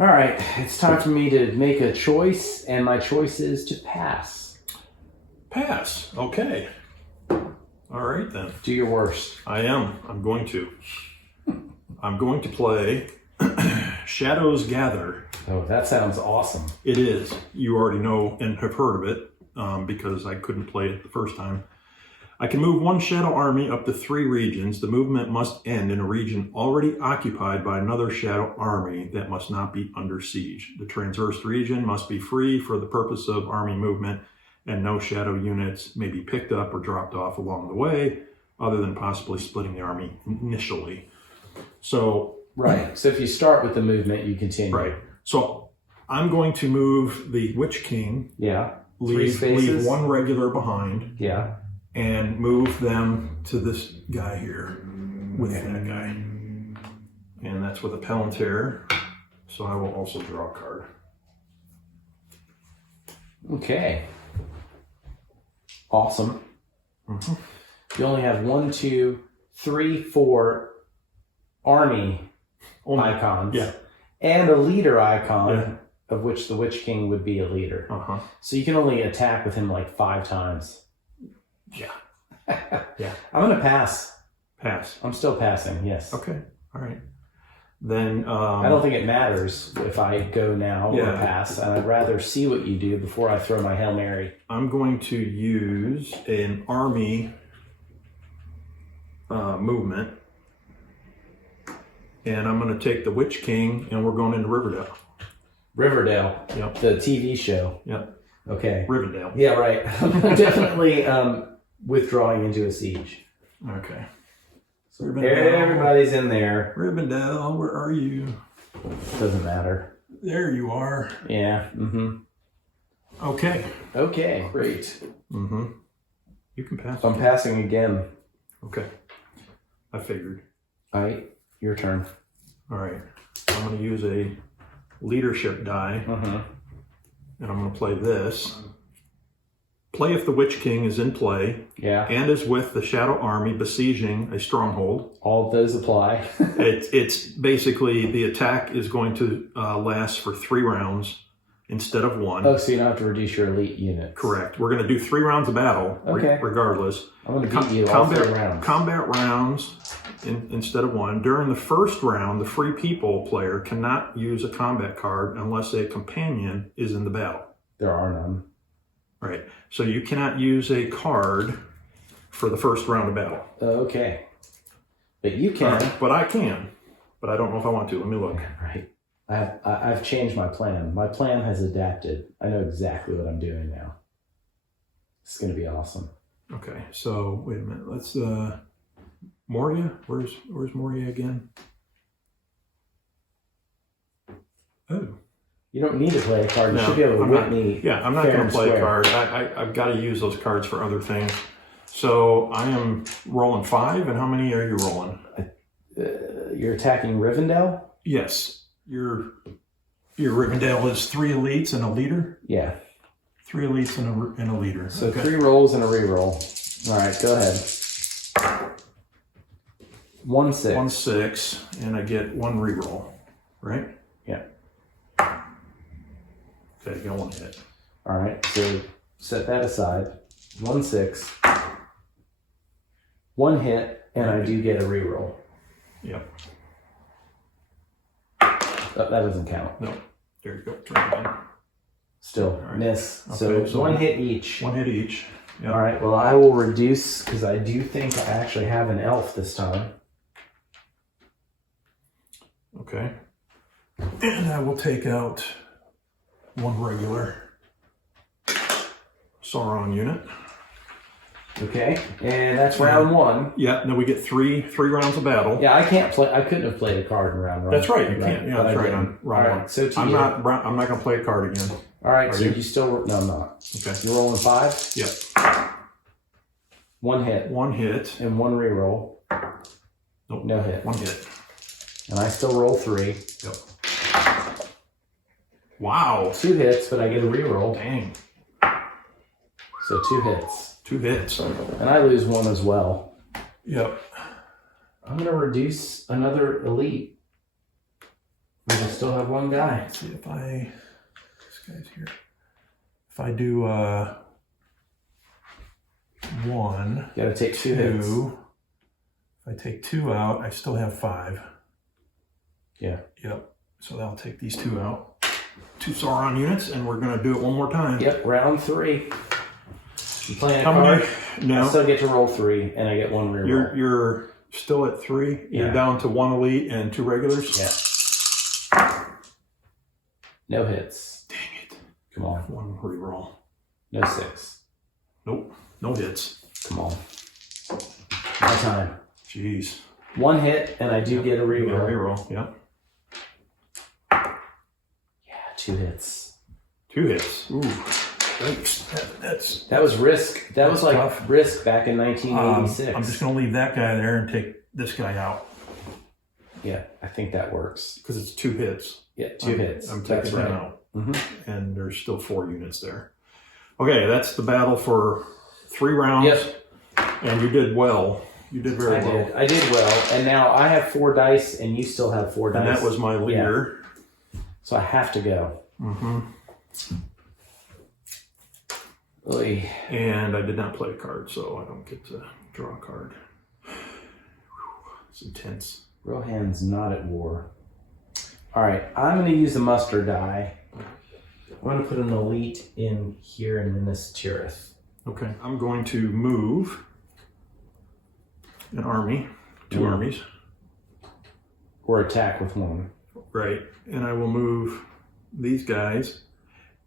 All right, it's time for me to make a choice, and my choice is to pass. Pass. Okay. All right then. Do your worst. I am. I'm going to. I'm going to play Shadows Gather. Oh, that sounds awesome. It is. You already know and have heard of it because I couldn't play it the first time. I can move one shadow army up to 3 regions. The movement must end in a region already occupied by another shadow army that must not be under siege. The transversed region must be free for the purpose of army movement, and no shadow units may be picked up or dropped off along the way, other than possibly splitting the army initially. So, right. So if you start with the movement, you continue. Right. So I'm going to move the Witch King. Yeah. Leave one regular behind. Yeah. And move them to this guy here with that guy. And that's with a Palantir. So I will also draw a card. Okay. Awesome. Mm-hmm. You only have 1, 2, 3, 4 army icons. Yeah. And a leader icon, of which the Witch King would be a leader. Uh-huh. So you can only attack with him like 5 times. Yeah. Yeah. I'm going to pass. Pass. I'm still passing, yes. Okay. All right. Then I don't think it matters if I go now or pass. I'd rather see what you do before I throw my Hail Mary. I'm going to use an army movement. And I'm going to take the Witch King and we're going into Riverdale. Riverdale. Yep. The TV show. Yep. Okay. Riverdale. Yeah, right. I'm definitely withdrawing into a siege. Okay. So everybody's in there. Rivendell, where are you? Doesn't matter. There you are. Yeah. Mm-hmm. Okay. Okay, great. Mm-hmm. You can pass. So I'm passing again. Okay. I figured. All right, your turn. All right. I'm going to use a leadership die. Mm-hmm. And I'm going to play this. Play if the Witch King is in play. Yeah. And is with the Shadow Army besieging a stronghold. All of those apply. It's basically the attack is going to last for 3 rounds instead of 1. Oh, so you don't have to reduce your elite units. Correct. We're going to do 3 rounds of battle regardless. I'm going to beat you all 3 rounds. Combat rounds instead of 1. During the first round, the Free People player cannot use a combat card unless a companion is in the battle. There are none. Right. So you cannot use a card for the first round of battle. Okay. But you can. But I can. But I don't know if I want to. Let me look. Right. I've changed my plan. My plan has adapted. I know exactly what I'm doing now. It's going to be awesome. Okay. So wait a minute. Let's Moria. Where's Moria again? Oh. You don't need to play a card. You should be able to whip me. Yeah, I'm not going to play a card. I've got to use those cards for other things. So I am rolling 5. And how many are you rolling? You're attacking Rivendell? Yes. Your Rivendell is 3 elites and a leader? Yeah. 3 elites and a leader. So 3 rolls and a reroll. All right, go ahead. 1 6. 1 6, and I get 1 reroll, right? Yeah. Okay, I got 1 hit. All right, so set that aside. 1 6. 1 hit, and I do get a reroll. Yep. That doesn't count. No. There you go. Try it again. Still, right. miss. Okay, so 1 hit each. 1 hit each. Yep. All right, well, I will reduce, because I do think I actually have an elf this time. Okay. And I will take out 1 regular Sauron unit. Okay, and that's round 1. Yeah, then we get three rounds of battle. Yeah, I couldn't have played a card in round 1. That's right, you can't. Yeah, that's right. On round 1. So I'm not going to play a card again. All right, so you still... No, I'm not. Okay. You're rolling 5? Yep. 1 hit. 1 hit. And 1 reroll. Nope. No hit. 1 hit. And I still roll 3. Yep. Wow. 2 hits, but I get a reroll. Dang. So 2 hits. 2 hits. And I lose 1 as well. Yep. I'm going to reduce another elite. We just still have one guy. Let's see if this guy's here. If I do 1, You gotta take 2 hits. 2. If I take 2 out, I still have 5. Yeah. Yep. So that'll take these 2 out. 2 Sauron units, and we're gonna do it one more time. Yep, round 3. You playing a How card? many? No. I still get to roll 3, and I get 1 reroll. You're still at 3. Yeah. You're down to 1 elite and 2 regulars. Yeah. No hits. Dang it. Come on. 1 reroll. No 6. Nope. No hits. Come on. My time. Jeez. 1 hit, and I do get a reroll. Reroll. Yep. Yeah, 2 hits. 2 hits. Ooh. Thanks. That's That was risk. That was like tough. risk back in 1986. I'm just going to leave that guy there and take this guy out Yeah, I think that works. because it's 2 hits. Yeah, 2 hits. I'm That's taking right. him out. Mm-hmm. And there's still 4 units there. Okay, that's the battle for 3 rounds. Yep. And you did well. You did very well. I did well, and now I have 4 dice, and you still have 4 dice. And that was my leader. So I have to go. Mm-hmm. Oy. And I did not play a card, so I don't get to draw a card. It's intense. Rohan's not at war. All right, I'm going to use the muster die. I'm going to put an elite in here in Minas Tirith. Okay, I'm going to move an army, 2 armies. Or attack with 1. Right, and I will move these guys.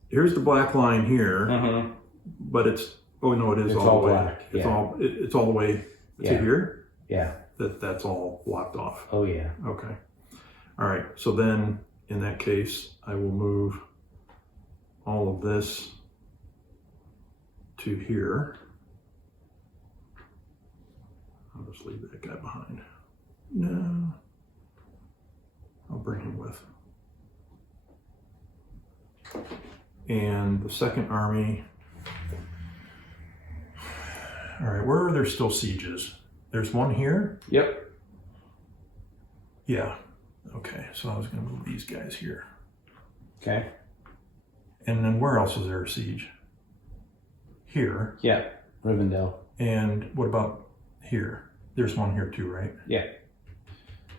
Here's the black line here, Mm-hmm. but it's, oh no, it is It's all all the way. black, It's yeah. it's all the way to Yeah. here. Yeah. That's all blocked off. Oh, yeah. Okay. All right. So then, in that case, I will move all of this to here. I'll just leave that guy behind. No. I'll bring him with. And the second army. All right. Where are there still sieges? There's one here. Yep. Yeah. Okay, so I was going to move these guys here. Okay. And then where else is there a siege? Here. Yeah. Rivendell. And what about here? There's one here too, right? Yeah.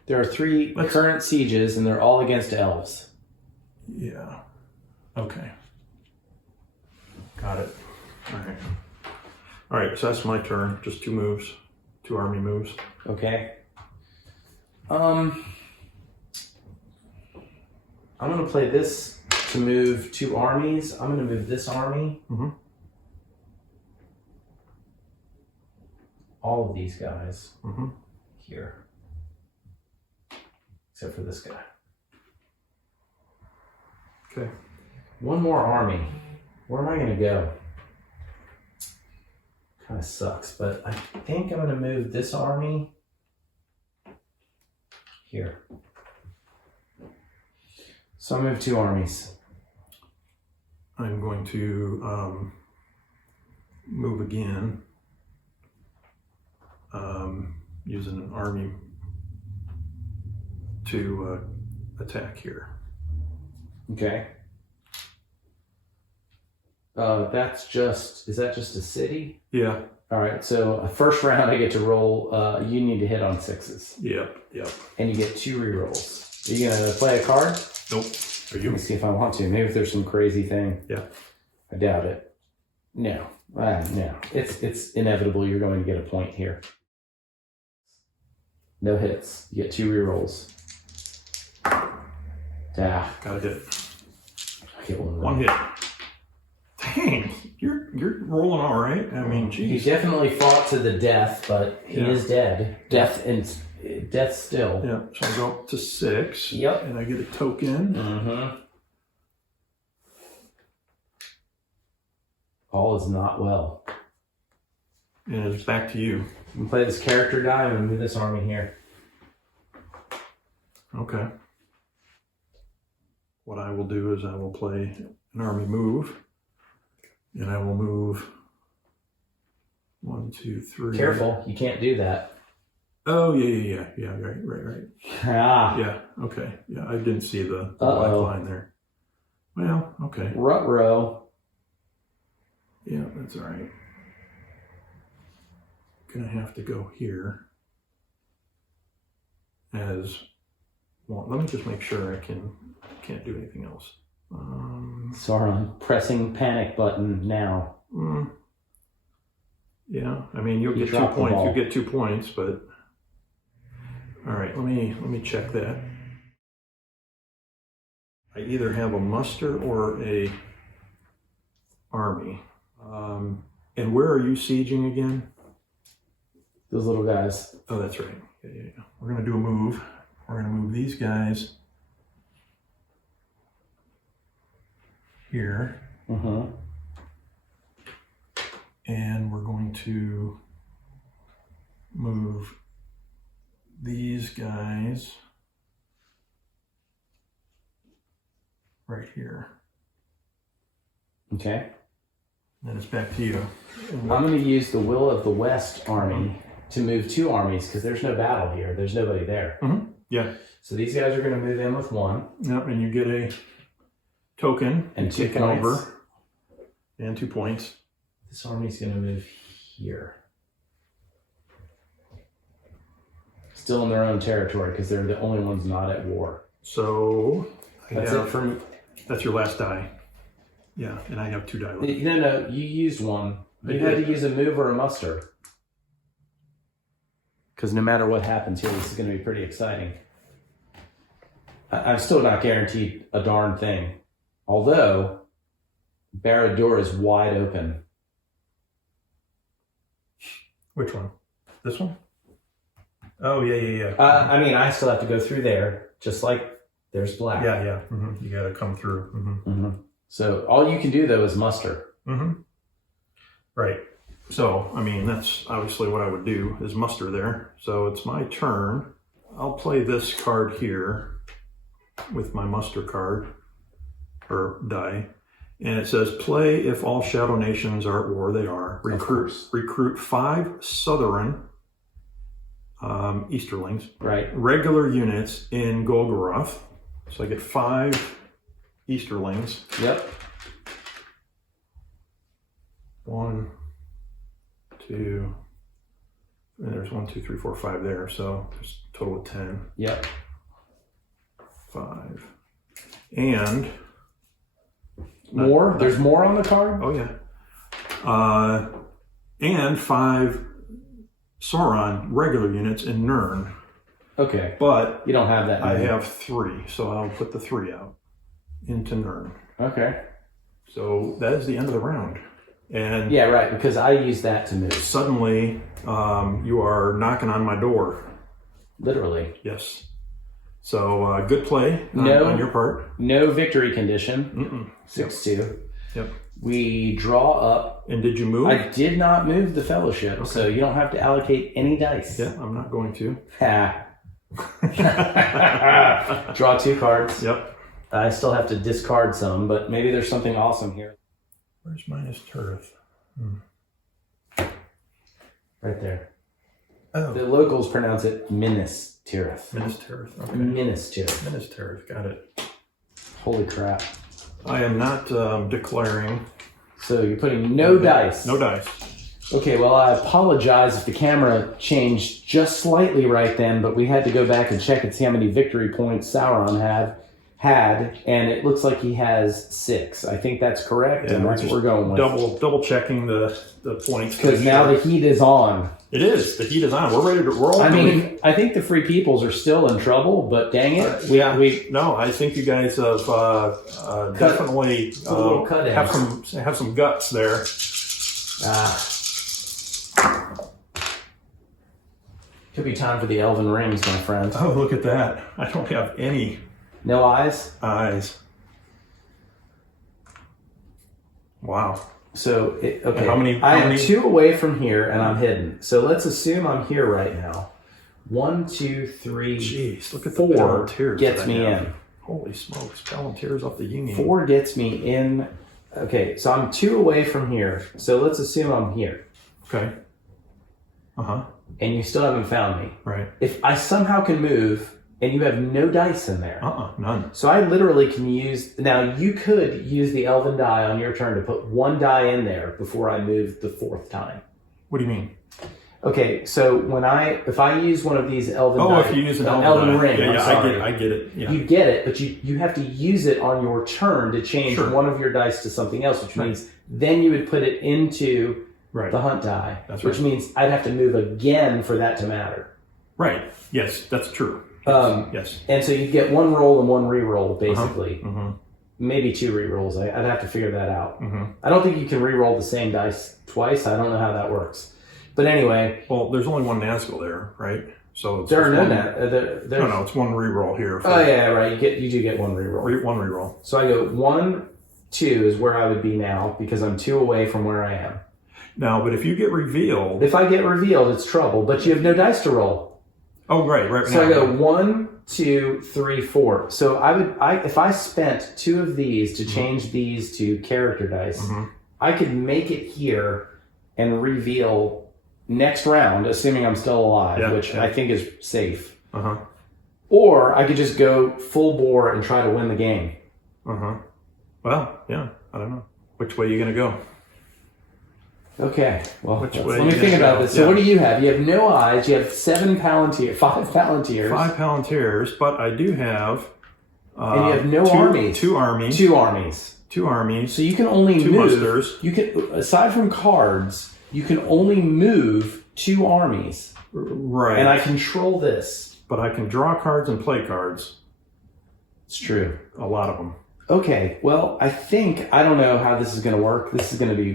There are 3 current sieges, and they're all against elves. Yeah. Okay. Got it. All right. All right, so that's my turn. Just 2 moves. 2 army moves. Okay. I'm going to play this to move 2 armies. I'm going to move this army. Mm-hmm. All of these guys Mm-hmm. here. Except for this guy. Okay. 1 more army. Where am I going to go? Kind of sucks, but I think I'm going to move this army here. So I move 2 armies. I'm going to move again using an army to attack here. Okay. Is that just a city? Yeah. All right, so first round I get to roll, you need to hit on 6s. Yep. And you get 2 rerolls. Are you going to play a card? Nope. Are Let you? me see if I want to. Maybe if there's some crazy thing. Yeah. I doubt it. No. No. It's inevitable you're going to get a point here. No hits. You get 2 rerolls. Ah, Got a hit. I get 1 One hit. Dang, you're rolling all right. I mean, He geez. definitely fought to the death, but he Yeah. is dead. Death still. Yeah, so I go up to 6. Yep. And I get a token. Mm-hmm. All is not well. And it's back to you. I'm gonna play this character die and move this army here. Okay. What I will do is I will play an army move. And I will move 1, 2, 3. Careful, you can't do that. Oh, yeah. Right. Ah, Yeah. Okay. Yeah, I didn't see the black Uh-oh. line there. Well, okay. Ruh-roh. Yeah, that's all right. Gonna have to go here as well. Let me just make sure I can't do anything else. Sauron, pressing panic button now. Yeah, I mean you'll You get 2 dropped the points. ball. You get 2 points, but all right. Let me check that. I either have a muster or a army. And where are you sieging again? Those little guys. Oh, that's right. Yeah. We're gonna do a move. We're gonna move these guys here. Mm-hmm. And we're going to move these guys right here. Okay. Then it's back to you. I'm going to use the Will of the West army to move 2 armies because there's no battle here. There's nobody there. Yeah. So these guys are going to move in with 1. Yep, and you get a token And 2 taken points. over. And 2 points. This army's going to move here. Still in their own territory because they're the only ones not at war. So That's it for me. That's your last die. Yeah, and I have 2 die left. No, you used 1. You had to use a move or a muster. Because no matter what happens here, this is going to be pretty exciting. I'm still not guaranteed a darn thing. Although, Barad-dûr is wide open. Which one? This one? Oh, yeah. I mean, I still have to go through there, just like there's black. Yeah. You got to come through. So all you can do, though, is muster. Right. So, I mean, that's obviously what I would do, is muster there. So it's my turn. I'll play this card here with my muster card, or die. And it says, play if all shadow nations are at war. They are. Recruit 5 Southern Easterlings. Right. Regular units in Golgoroth. So I get 5 Easterlings. Yep. 1, 2, and there's 1, 2, 3, 4, 5 there. So there's a total of 10. Yep. 5. And More? There's more on the card? oh yeah. And 5 Sauron regular units in Nirn. Okay. But You don't have that. I many. have 3, so I'll put the 3 out into Nirn. Okay. So that is the end of the round. And Yeah, right, because I use that to move. suddenly you are knocking on my door. Literally. Yes. So good play No. on your part. No victory condition. 6-2. Yep. We draw up. And did you move? I did not move the fellowship, so you don't have to allocate any dice. Yeah, I'm not going to. Ha. Draw 2 cards. Yep. I still have to discard some, but maybe there's something awesome here. Where's Minas Tirith? Right there. Oh, The locals pronounce it Minas Tirith. Minas Tirith. Okay. Minas Tirith. Minas Tirith. Got it. Holy crap. I am not declaring. So you're putting no dice. No dice. Okay, well, I apologize if the camera changed just slightly right then, but we had to go back and check and see how many victory points Sauron had, and it looks like he has 6. I think that's correct, and that's what we're going with. Double checking the points. Because now the heat is on. It is. The heat is on. We're ready to roll. I mean, I think the Free Peoples are still in trouble, but dang it. No, I think you guys have definitely a little cut in. have some guts there. Could be time for the Elven Rings, my friend. Oh, look at that. I don't have any No eyes? eyes. Wow. So, okay. How many- I how am many- 2 away from here, and I'm hidden. So let's assume I'm here right now. 1, 2, 3, Jeez, look at 4 the Palantirs gets that I me have. in. Holy smokes, Palantirs off the Union. 4 gets me in. Okay, so I'm 2 away from here. So let's assume I'm here. Okay. Uh-huh. And you still haven't found me. Right. If I somehow can move and you have no dice in there. None. So I literally can use, now you could use the elven die on your turn to put one die in there before I move the fourth time. What do you mean? Okay, so if I use one of these elven die, if you use an elven ring, yeah, I'm sorry. I get it. Yeah. You get it, but you have to use it on your turn to change one of your dice to something else, which means then you would put it into the hunt die, which means I'd have to move again for that to matter. Right. Yes, that's true. Yes. And so you get one roll and one re-roll, basically. Maybe two re-rolls. I'd have to figure that out. I don't think you can re-roll the same dice twice. I don't know how that works. But anyway. Well, there's only one Nazgul there, right? So it's there are no no, it's one re-roll here. Yeah, right. You do get one re-roll. One re-roll. So I go 1, 2 is where I would be now because I'm 2 away from where I am. Now, but if you get revealed. If I get revealed, it's trouble. But you have no dice to roll. Oh, right. So I go 1, 2, 3, 4. So if I spent 2 of these to change these to character dice, I could make it here and reveal next round, assuming I'm still alive, which I think is safe. Or I could just go full bore and try to win the game. Well, yeah, I don't know. Which way are you going to go? Okay, well, let me think about this. So what do you have? You have no eyes. You have 5 Palantirs. 5 Palantirs, but I do have... and you have no armies. 2 armies. 2 armies. 2 armies. So you can only 2 move... musters. You can, aside from cards, you can only move 2 armies. Right. And I control this. But I can draw cards and play cards. It's true. A lot of them. Okay, well, I don't know how this is going to work. This is going to be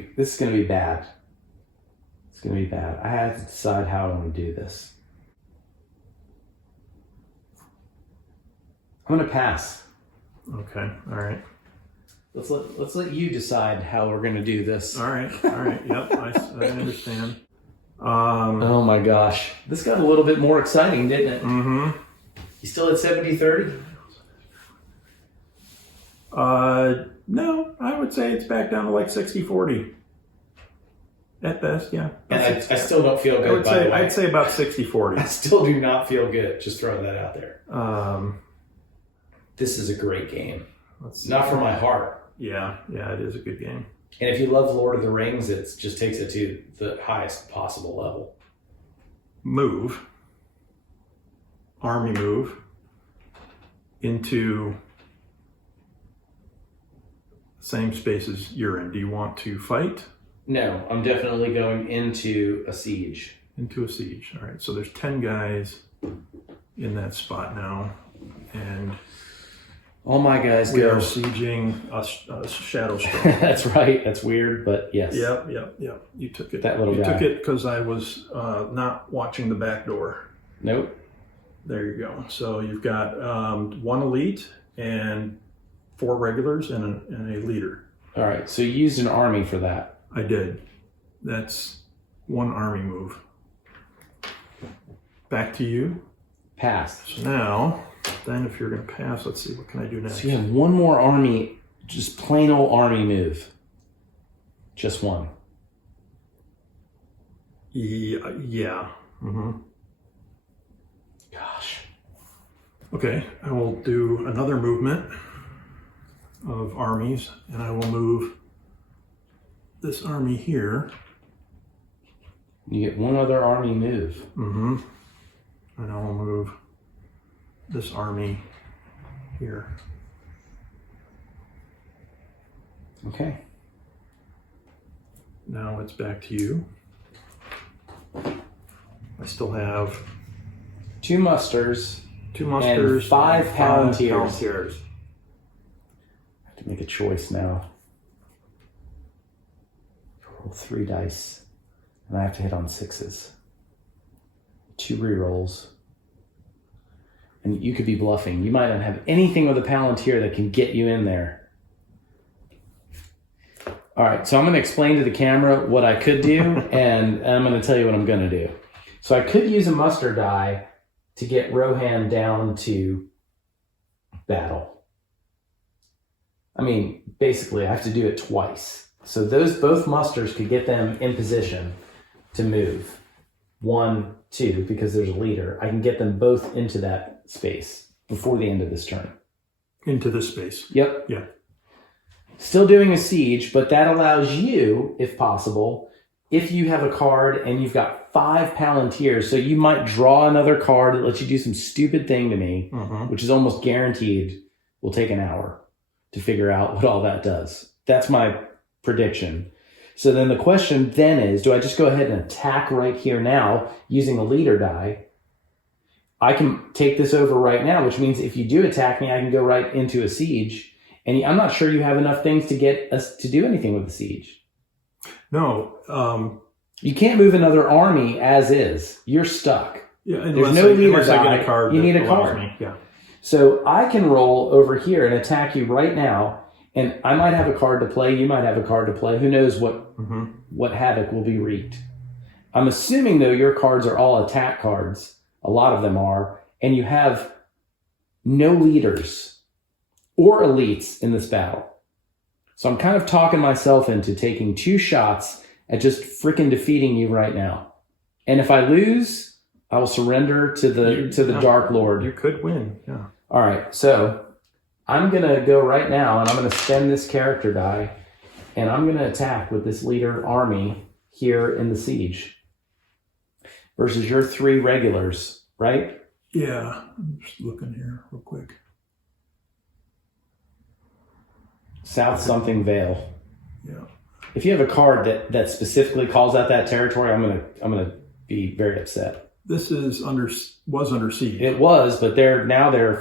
bad. It's going to be bad. I have to decide how I want to do this. I'm going to pass. Okay, all right. Let's let you decide how we're going to do this. All right. Yep, I understand. Oh my gosh. This got a little bit more exciting, didn't it? You still at 70-30? No, I would say it's back down to like 60-40. At best, yeah. And I still don't feel good, by the way. I'd say about 60-40. I still do not feel good. Just throwing that out there. This is a great game. Not for my heart. Yeah, it is a good game. And if you love Lord of the Rings, it just takes it to the highest possible level. Army move into same spaces you're in. Do you want to fight? No, I'm definitely going into a siege. Into a siege. All right. So there's 10 guys in that spot now, and all my guys we go. are sieging a shadow storm. That's right. That's weird, but yes. Yep. You took it. That little guy. You took it because I was not watching the back door. Nope. There you go. So you've got 1 elite and 4 regulars and a leader. All right. So you used an army for that. I did. That's 1 army move. Back to you. Pass. So now, then if you're going to pass, let's see, what can I do next? So you have 1 more army, just plain old army move. Just 1. Yeah. Gosh. Okay, I will do another movement of armies, and I will move this army here. You get 1 other army move. And I will move this army here. Okay. Now it's back to you. I still have 2 musters. 2 musters. And 5 Palantirs. Palantirs. I have to make a choice now. Roll 3 dice. And I have to hit on 6s. 2 rerolls. And you could be bluffing. You might not have anything with a Palantir that can get you in there. All right, so I'm going to explain to the camera what I could do, and I'm going to tell you what I'm going to do. So I could use a muster die to get Rohan down to battle. I mean, basically, I have to do it twice. So both musters could get them in position to move. 1, 2, because there's a leader. I can get them both into that space before the end of this turn. Into this space. Yep. Yeah. Still doing a siege, but that allows you, if possible, if you have a card and you've got 5 Palantirs, so you might draw another card that lets you do some stupid thing to me, which is almost guaranteed will take an hour to figure out what all that does. That's my prediction. So then the question then is, do I just go ahead and attack right here now using a leader die? I can take this over right now, which means if you do attack me, I can go right into a siege. And I'm not sure you have enough things to get us to do anything with the siege. No. You can't move another army as is. You're stuck. Yeah, There's no leader unless I die. get a card. You that need a allows card. Me. Yeah. So I can roll over here and attack you right now. And I might have a card to play. You might have a card to play. Who knows what havoc will be wreaked. I'm assuming, though, your cards are all attack cards. A lot of them are. And you have no leaders or elites in this battle. So I'm kind of talking myself into taking 2 shots at just freaking defeating you right now. And if I lose, I will surrender to the Dark Lord. You could win. Yeah. All right. So I'm going to go right now and I'm going to spend this character die and I'm going to attack with this leader army here in the siege versus your 3 regulars, right? Yeah. I'm just looking here real quick. South something Vale. Yeah. If you have a card that specifically calls out that territory, I'm gonna be very upset. This was under siege. It was, but they're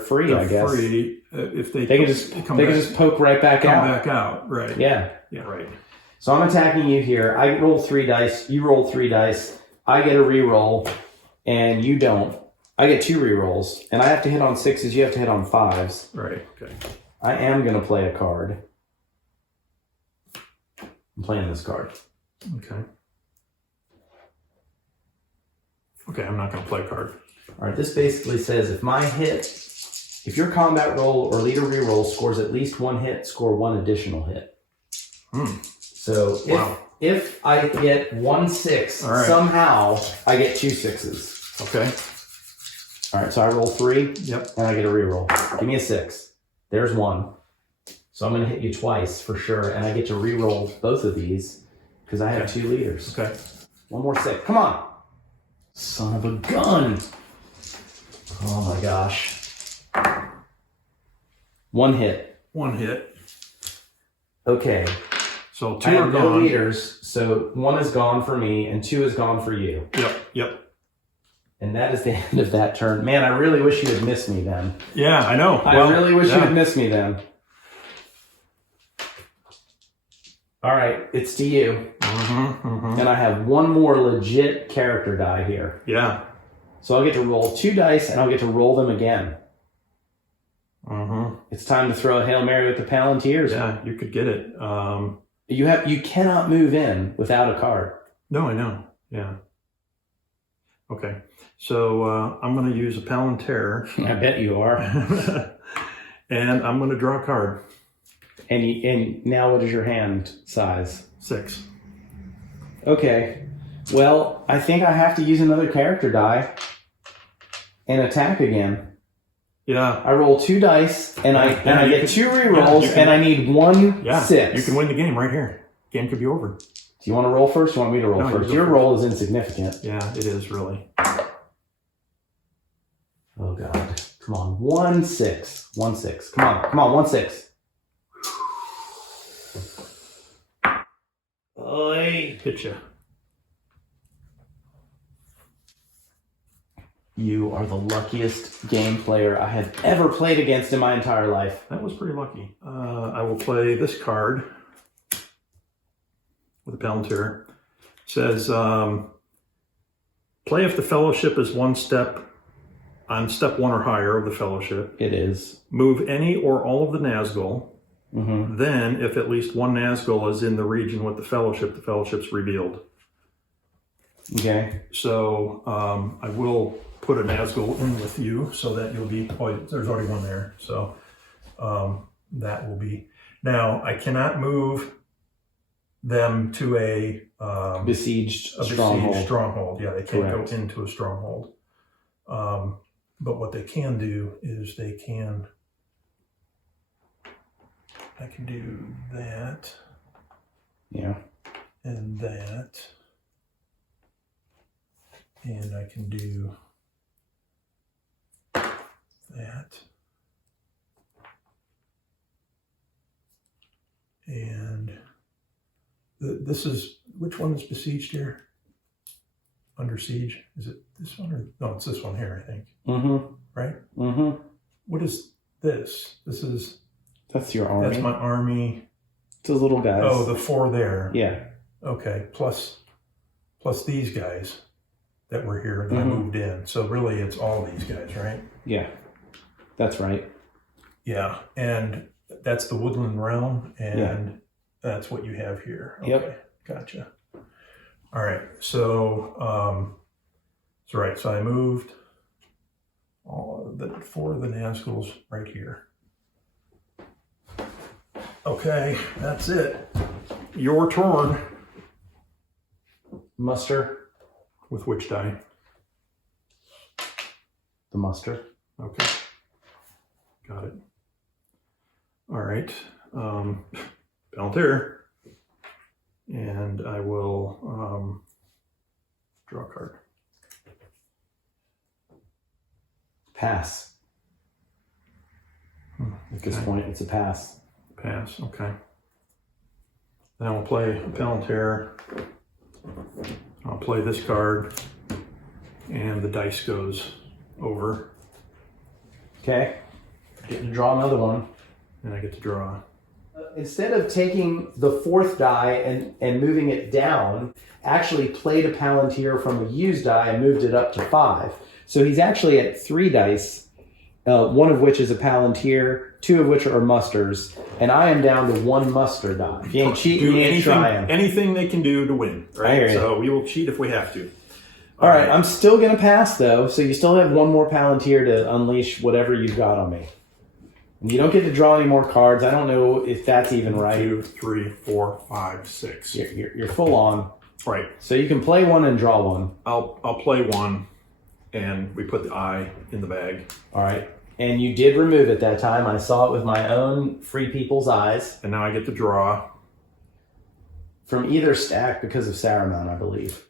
free. I guess free if they can just poke right back out. Come back out, right? Yeah. Yeah, right. So I'm attacking you here. I roll 3 dice. You roll 3 dice. I get a reroll, and you don't. I get 2 rerolls, and I have to hit on 6s. You have to hit on 5s. Right. Okay. I am gonna play a card. I'm playing this card. Okay. Okay, I'm not going to play a card. All right, this basically says if your combat roll or leader reroll scores at least 1 hit, score 1 additional hit. So if I get 1 6, somehow I get 2 6s. Okay. All right, so I roll 3. Yep. And I get a reroll. Give me a 6. There's 1. So I'm going to hit you twice for sure, and I get to reroll both of these because I have 2 leaders. Okay. 1 more 6. Come on. Son of a gun. Oh my gosh. 1 hit. 1 hit. Okay. So 2 I are have gone. no leaders, so 1 is gone for me and 2 is gone for you. Yep. And that is the end of that turn. Man, I really wish you had missed me then. Yeah, I know. I really wish you had missed me then. All right, it's to you. And I have 1 more legit character die here. Yeah. So I'll get to roll 2 dice and I'll get to roll them again. It's time to throw a Hail Mary with the Palantirs. Yeah, you could get it. You cannot move in without a card. No, I know. Yeah. Okay. So I'm going to use a Palantir. I bet you are. And I'm going to draw a card. And now what is your hand size? 6. Okay. Well, I think I have to use another character die and attack again. Yeah. I roll 2 dice and I get 2 rerolls and I need 1 6. You can win the game right here. Game could be over. Do you want to roll first or you want me to roll first? Your roll is insignificant. Yeah, it is really. Oh God. Come on. 1 6. 1 6. Come on. 1 6. Oi. Hit you. You are the luckiest game player I have ever played against in my entire life. That was pretty lucky. I will play this card with a Palantir. It says, play if the fellowship is 1 step on step 1 or higher of the fellowship. It is. Move any or all of the Nazgul. Then, if at least 1 Nazgul is in the region with the fellowship's revealed. Okay. So I will put a Nazgul in with you so that you'll be, there's already 1 there. So that will be, now I cannot move them to a besieged besieged stronghold. stronghold. Yeah, they can't Correct. go into a stronghold. But what they can do is I can do that Yeah. and that, and I can do that, and this is, which one is besieged here? Under siege? Is it this one or no? It's this one here, I think. Mm-hmm. Right? Mm-hmm. What is this? This is That's your army. that's my army. It's those little guys. Oh, the 4 there. Yeah. Okay. Plus these guys that were here that I Mhm. moved in. So really, it's all these guys, right? Yeah. That's right. Yeah, and that's the woodland realm, and Yeah. that's what you have here. Okay, Yep. Gotcha. All right, so right. So I moved all the 4 of the Nazguls right here. Okay, that's it. Your turn. Muster. With which die? The muster. Okay. Got it. All right. Palantir. And I will draw a card. Pass. At this point, it's a pass. Pass. Okay. Then I'll play a Palantir. I'll play this card. And the dice goes over. Okay. Get to draw another one. And I get to draw. Instead of taking the 4th die and moving it down, actually played a Palantir from a used die and moved it up to 5. So he's actually at 3 dice, one of which is a Palantir, 2 of which are musters, and I am down to 1 muster die. If you ain't cheating, you ain't trying. Anything they can do to win, I hear right? you. So we will cheat if we have to. All right, I'm still going to pass, though, so you still have 1 more Palantir to unleash whatever you've got on me. You don't get to draw any more cards. I don't know if that's even right. 2, 3, 4, 5, 6. You're full on. Right. So you can play 1 and draw 1. I'll play 1, and we put the eye in the bag. All right. And you did remove it that time. I saw it with my own free people's eyes. And now I get to draw. From either stack because of Saruman, I believe.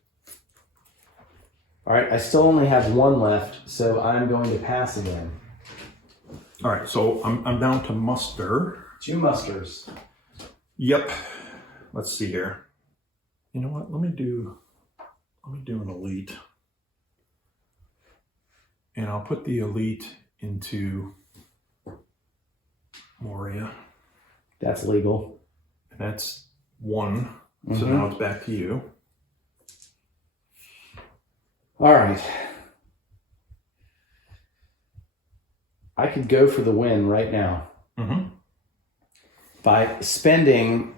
All right. I still only have 1 left, so I'm going to pass again. All right, so I'm down to muster. 2 musters. Yep. Let's see here. You know what? Let me do an elite. And I'll put the elite into Moria. That's legal. And that's 1. So now it's back to you. All right. I could go for the win right now by spending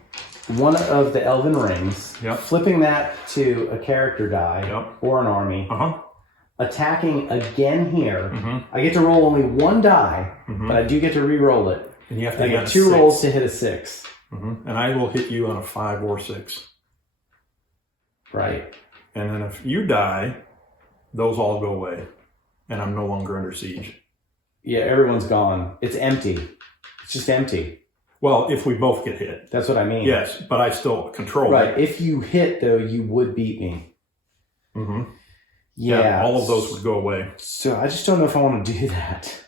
1 of the Elven Rings, flipping that to a character die or an army, attacking again here. I get to roll only 1 die, but I do get to re-roll it. And you have to I get get 2 6. rolls to hit a 6. And I will hit you on a 5 or 6. Right. And then if you die, those all go away. And I'm no longer under siege. Yeah, everyone's gone. It's empty. It's just empty. Well, if we both get hit. That's what I mean. Yes, but I still control Right. it. If you hit, though, you would beat me. Yeah. All of those would go away. So I just don't know if I want to do that.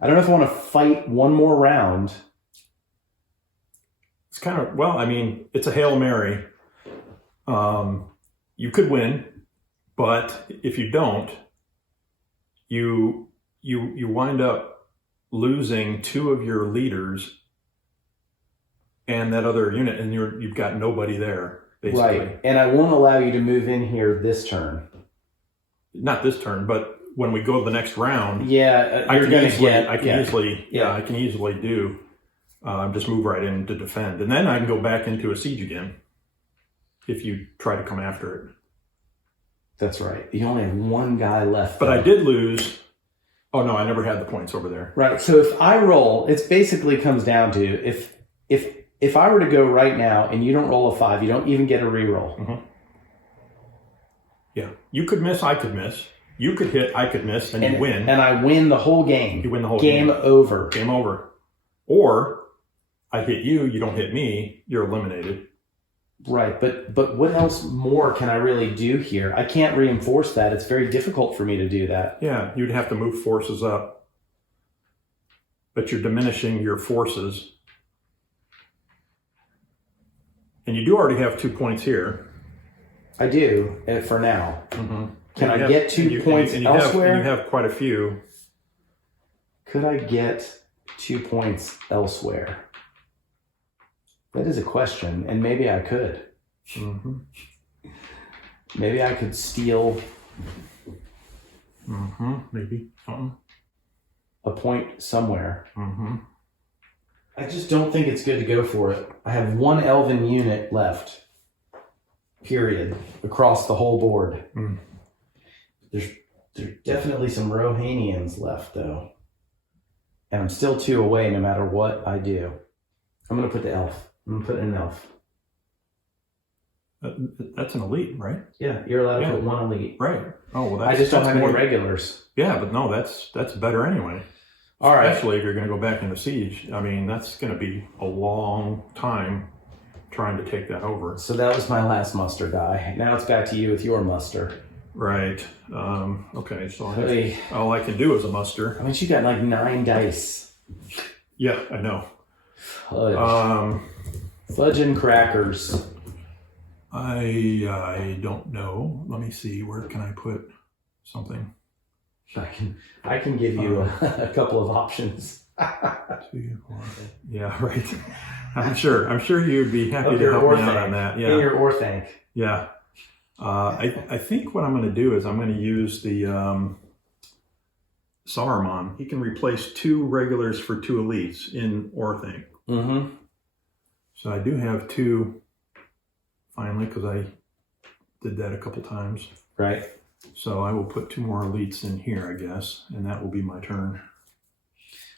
I don't know if I want to fight 1 more round. It's kind of, well, I mean, it's a Hail Mary. You could win, but if you don't, you wind up losing 2 of your leaders and that other unit, and you've got nobody there, basically. Right. And I won't allow you to move in here this turn. Not this turn, but when we go to the next round, Yeah, I you're can going easily, to get... I can easily do, just move right in to defend. And then I can go back into a siege again if you try to come after it. That's right. You only have 1 guy left. But though. I did lose. Oh no, I never had the points over there. Right. So if I roll, it basically comes down to if if I were to go right now and you don't roll a 5, you don't even get a reroll. Mm-hmm. Yeah, you could miss, I could miss. You could hit, I could miss, and you win. And I win the whole game. You win the whole game. game. Game over. Game over. Or I hit you, you don't hit me, you're eliminated. Right, but what else more can I really do here? I can't reinforce that. It's very difficult for me to do that. Yeah, you'd have to move forces up. But you're diminishing your forces. And you do already have 2 points here. I do, for now. Mm-hmm. Can I get 2 points elsewhere? You have quite a few. Could I get 2 points elsewhere? That is a question, and maybe I could. Mm-hmm. Maybe I could steal maybe a point somewhere. Mm-hmm. I just don't think it's good to go for it. I have 1 elven unit left, period, across the whole board. Mm. There's definitely some Rohanians left, though. And I'm still 2 away no matter what I do. I'm going to put the elf. I'm going to put in an elf. That's an elite, right? Yeah, you're allowed to put 1 elite. Right. Oh, well, that's, I just don't have more any regulars. Yeah, but no, that's better anyway. All right. Especially if you're going to go back into siege. I mean, that's going to be a long time trying to take that over. So that was my last muster die. Now it's back to you with your muster. Right. Okay, so Hey. all I can do is a muster. I mean, you got like 9 dice. Yeah, I know. Fudge. Fudge and crackers. I don't know. Let me see. Where can I put something? I can give you a couple of options. 2, 4. Yeah, right. I'm sure you'd be happy to help me out on that. Yeah. In your Orthanc. Yeah. I think what I'm going to do is I'm going to use the Sauron. He can replace 2 regulars for 2 elites in Orthanc. Mm-hmm. So I do have 2 finally because I did that a couple times. Right. So I will put 2 more elites in here, I guess, and that will be my turn.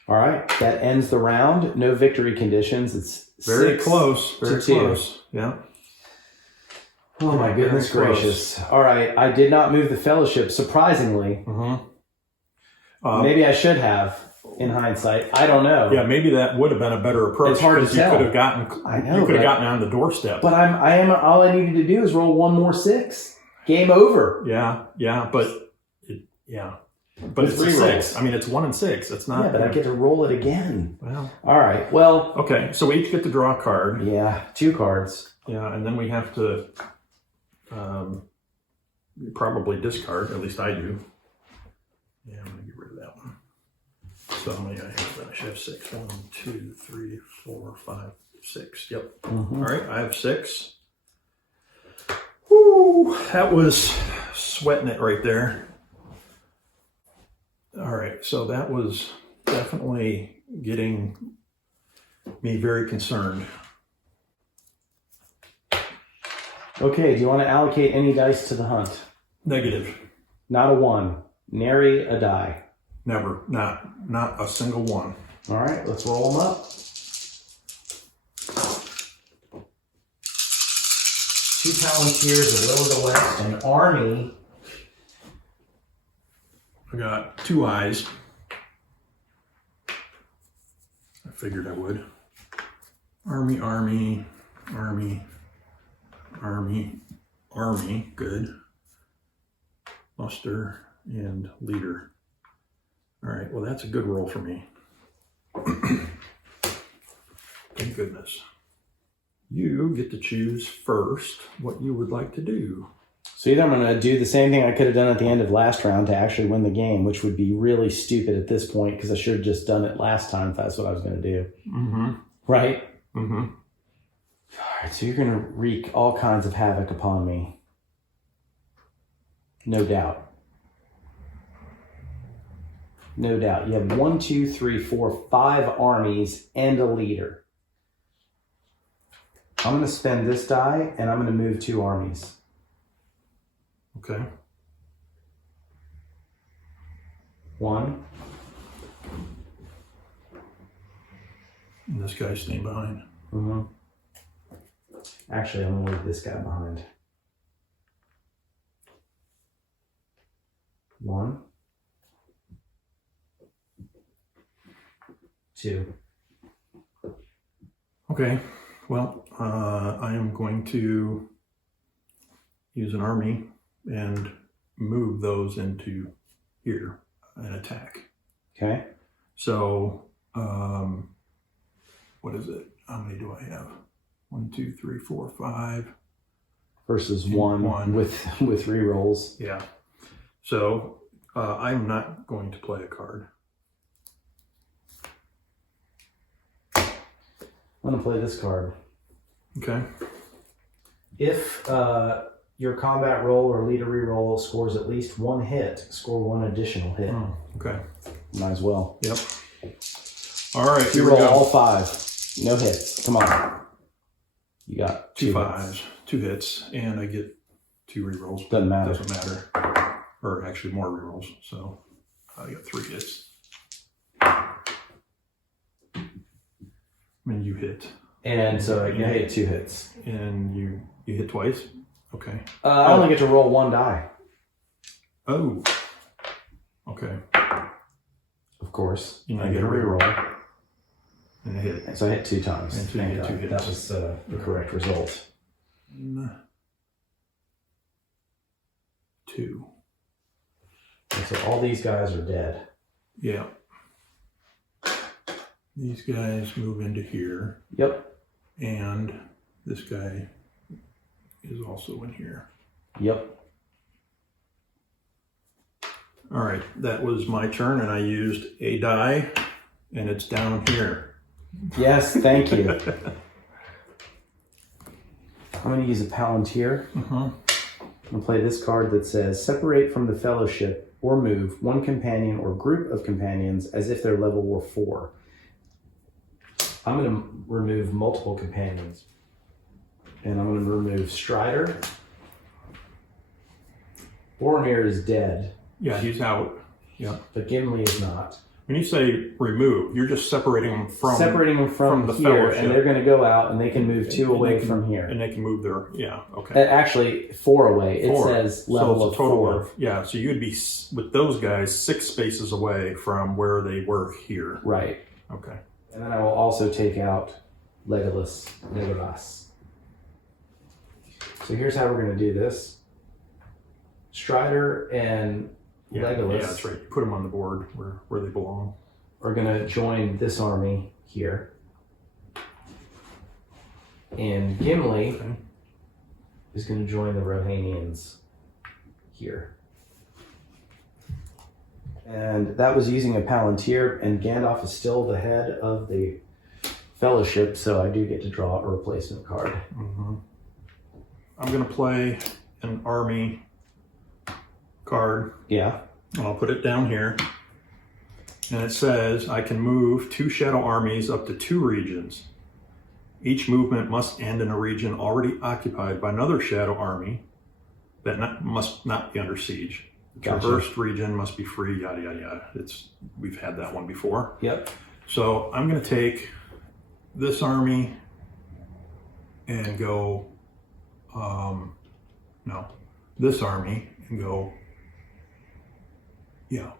All right. That ends the round. No victory conditions. It's Very 6 close. Very to 2. close. Yeah. Oh my goodness Very close. gracious. All right. I did not move the fellowship, surprisingly. Mm-hmm. Maybe I should have, in hindsight. I don't know. Yeah, maybe that would have been a better approach. It's hard to because tell. You could have gotten. I know, You could have but- gotten on the doorstep. But all I needed to do is roll 1 more 6. Game over. Yeah, but But With it's a 6. rerolls. I mean, it's 1 and 6. It's not. Yeah, but I get to roll it again. Well. All right. Well. Okay, so we each get to draw a card. Yeah, 2 cards. Yeah, and then we have to probably discard. At least I do. Yeah, I'm gonna get rid of that one. So how many I have? I should have 6. 1, 2, 3, 4, 5, 6. Yep. Mm-hmm. All right, I have 6. Whoo! That was sweating it right there. All right, so that was definitely getting me very concerned. Okay, do you want to allocate any dice to the hunt? Negative. Not a 1. Nary a die. Never. Not a single one. All right, let's roll them up. 2 Palantirs, a Will of the West, an army. I got 2 eyes. I figured I would. Army, army, army, army, army. Good. Muster and leader. All right, well, that's a good roll for me. Thank goodness. You get to choose first what you would like to do. So either I'm going to do the same thing I could have done at the end of last round to actually win the game, which would be really stupid at this point because I should have just done it last time if that's what I was going to do. Mm-hmm. Right? Mm-hmm. All right, so you're going to wreak all kinds of havoc upon me. No doubt. No doubt. You have 1, 2, 3, 4, 5 armies and a leader. I'm going to spend this die and I'm going to move 2 armies. Okay. 1. And this guy's staying behind. Mm-hmm. Actually, I'm gonna leave this guy behind. 1, 2. Okay, well, I am going to use an army and move those into here and attack. Okay. So, what is it? How many do I have? 1, 2, 3, 4, 5. Versus one with rerolls. Yeah. So, I'm not going to play a card. I'm gonna play this card. Okay. If your combat roll or leader reroll scores at least 1 hit, score 1 additional hit. Okay. Might as well. Yep. All right. You Here we roll go. all 5. No hits. Come on. You got 2 hits. 5s, 2 hits, and I get 2 rerolls. Doesn't matter. Doesn't matter. Or actually more rerolls. So I got 3 hits. And you hit. And so you hit 2 hits. And you hit twice? Okay. I only get to roll 1 die. Oh. Okay. Of course. You I get a reroll. And a hit. So I hit 2 times. And 2 hits. That was the correct result. 2. And so all these guys are dead. Yeah. These guys move into here. Yep. And this guy is also in here. Yep. All right, that was my turn, and I used a die, and it's down here. Yes, thank you. I'm going to use a Palantir. I'm going to play this card that says, separate from the fellowship or move 1 companion or group of companions as if their level were 4. I'm going to remove multiple companions. And I'm going to remove Strider. Boromir is dead. Yeah, he's out. Yeah. But Gimli is not. When you say remove, you're just separating them from from the here, fellowship. and they're going to go out, and they can move 2 away from here. And they can move their, yeah, okay. Actually, 4 away. It 4. says So level it's of a total 4. of, yeah, so you'd be, with those guys, 6 spaces away from where they were here. Right. Okay. And then I will also take out Legolas. So here's how we're going to do this. Strider and Legolas Yeah, that's right. You put them on the board where they belong. are going to join this army here. And Gimli is going to join the Rohanians here. And that was using a Palantir, and Gandalf is still the head of the Fellowship, so I do get to draw a replacement card. I'm going to play an army card. Yeah. And I'll put it down here. And it says, I can move 2 shadow armies up to 2 regions. Each movement must end in a region already occupied by another shadow army that must not be under siege. The traversed region must be free, yada, yada, yada. We've had that one before. Yep. So I'm going to take this army and go, this army and go,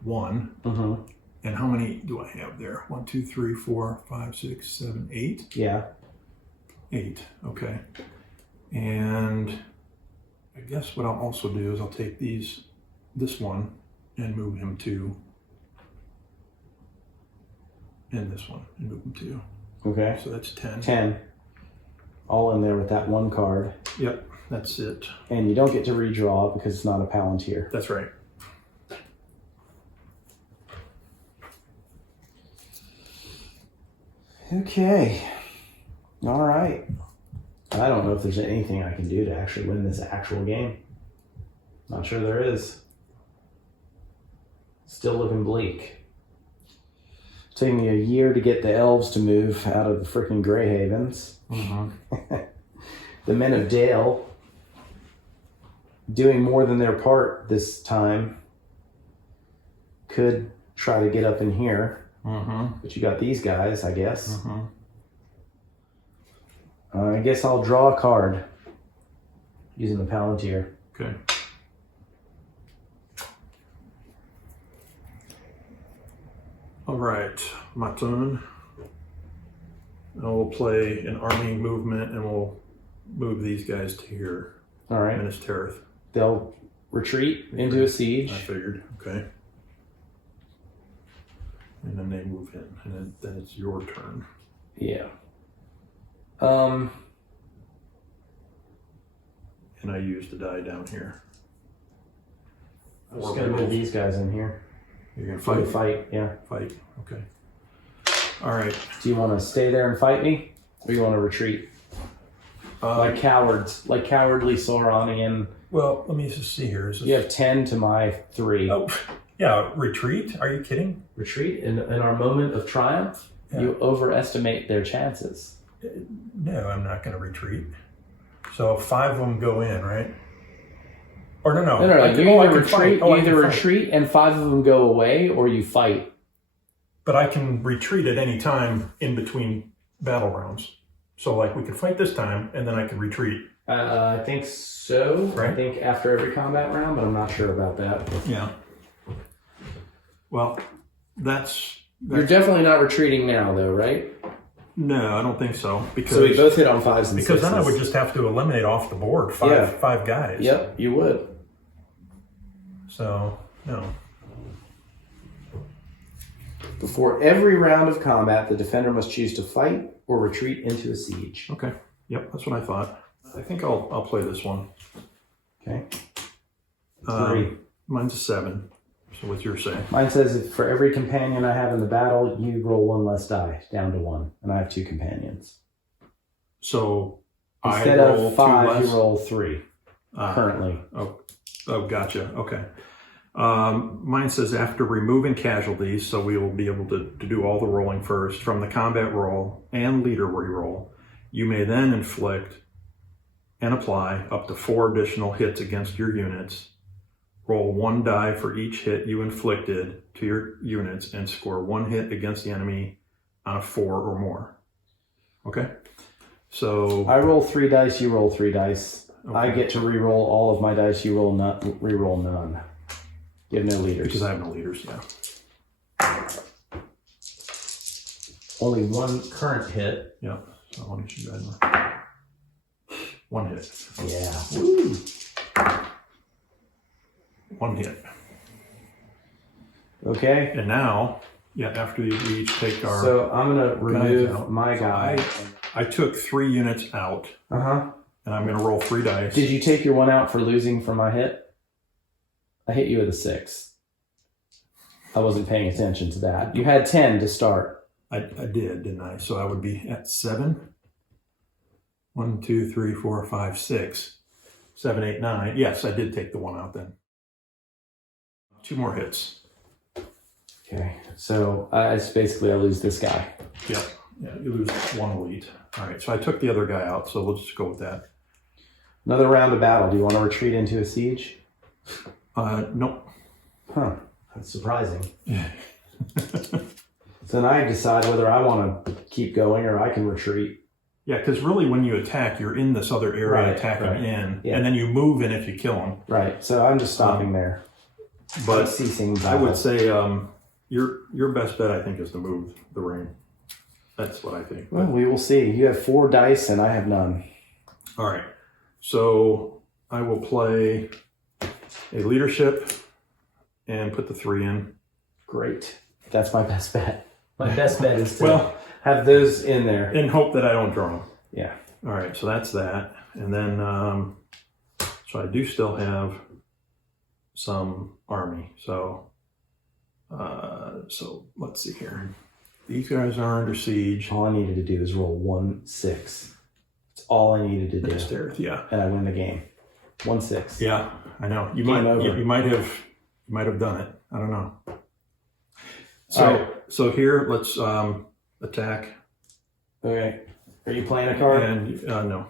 1. And how many do I have there? 1, 2, 3, 4, 5, 6, 7, 8? Yeah. 8, okay. And I guess what I'll also do is I'll take this one and move him to, and this one and move him to. Okay. So that's 10. 10. All in there with that 1 card. Yep, that's it. And you don't get to redraw because it's not a Palantir. That's right. Okay. All right. I don't know if there's anything I can do to actually win this actual game. Not sure there is. Still looking bleak. It's taking me a year to get the elves to move out of the freaking Grey Havens. The men of Dale doing more than their part this time could try to get up in here. But you got these guys, I guess. I guess I'll draw a card using the Palantir. Okay. All right, my turn. I will play an army movement and we'll move these guys to here. All right. Minas Tirith. They'll retreat into a siege. I figured. Okay. And then they move in, and then it's your turn. Yeah. And I used the die down here. I'm just gonna move these guys in here. You're gonna Fight, fight? fight, yeah. Fight. Okay. All right. Do you want to stay there and fight me, or you want to retreat? Like cowards, like cowardly Sauronian. Well, let me just see here. Is this... You have 10 to my 3. Oh, yeah. Retreat? Are you kidding? Retreat in our moment of triumph. Yeah. You overestimate their chances. No, I'm not going to retreat. So 5 of them go in, right? Or no. No. You either retreat, fight. retreat, and 5 of them go away, or you fight. But I can retreat at any time in between battle rounds. So, like, we could fight this time, and then I could retreat. I think so. Right? I think after every combat round, but I'm not sure about that. Yeah. Well, that's You're definitely not retreating now, though, right? no, I don't think so. Because So we both hit on 5s and 6s. because then I would just have to eliminate off the board five guys. Yep, you would. So no. Before every round of combat, the defender must choose to fight or retreat into a siege. Okay. Yep, that's what I thought. I think I'll play this one. Okay. 3. Mine's a 7. So what's your say? Mine says that for every companion I have in the battle, you roll 1 less die, down to 1. And I have 2 companions. So Instead I roll of 5, 2 less? you roll 3 currently. Oh, gotcha. Okay. Mine says after removing casualties, so we will be able to do all the rolling first from the combat roll and leader reroll. You may then inflict and apply up to 4 additional hits against your units. Roll 1 die for each hit you inflicted to your units and score 1 hit against the enemy on a 4 or more. Okay? So I roll 3 dice, you roll 3 dice. Okay. I get to re-roll all of my dice, you roll re-roll none. You have no leaders. because I have no leaders, yeah. Only 1 current hit. Yeah. So why don't you guys 1 hit. Yeah. Woo. 1 hit. Okay. And now, after we each take our... So I'm going to remove out. my guy. I took 3 units out, Uh-huh. and I'm going to roll 3 dice. Did you take your 1 out for losing from my hit? I hit you with a 6. I wasn't paying attention to that. You had 10 to start. I did, didn't I? So I would be at 7. 1, 2, 3, 4, 5, 6, 7, 8, 9. Yes, I did take the 1 out then. 2 more hits. Okay. So it's basically I lose this guy. Yeah, you lose 1 elite. All right, so I took the other guy out, so we'll just go with that. Another round of battle. Do you want to retreat into a siege? Nope. Huh. That's surprising. So now I decide whether I want to keep going or I can retreat. Yeah, because really when you attack, you're in this other area Right, attacking right. in, Yeah. and then you move in if you kill them. Right. So I'm just stopping there. But Ceasing I battle. would say your best bet, I think, is to move the ring. That's what I think. Well, we will see. You have 4 dice and I have none. All right. So I will play a leadership and put the 3 in. Great. That's my best bet. My best bet is to Well, have those in there. in hope that I don't draw them. Yeah. All right. So that's that. And then, so I do still have some army. So let's see here. These guys are under siege. All I needed to do is roll 1 6. That's all I needed to do. Minas Tirith, yeah. And I win the game. 1 6. Yeah, I know. You Game over. you might have done it. I don't know. So All right. so here let's attack. Okay. Are you playing a card? And no.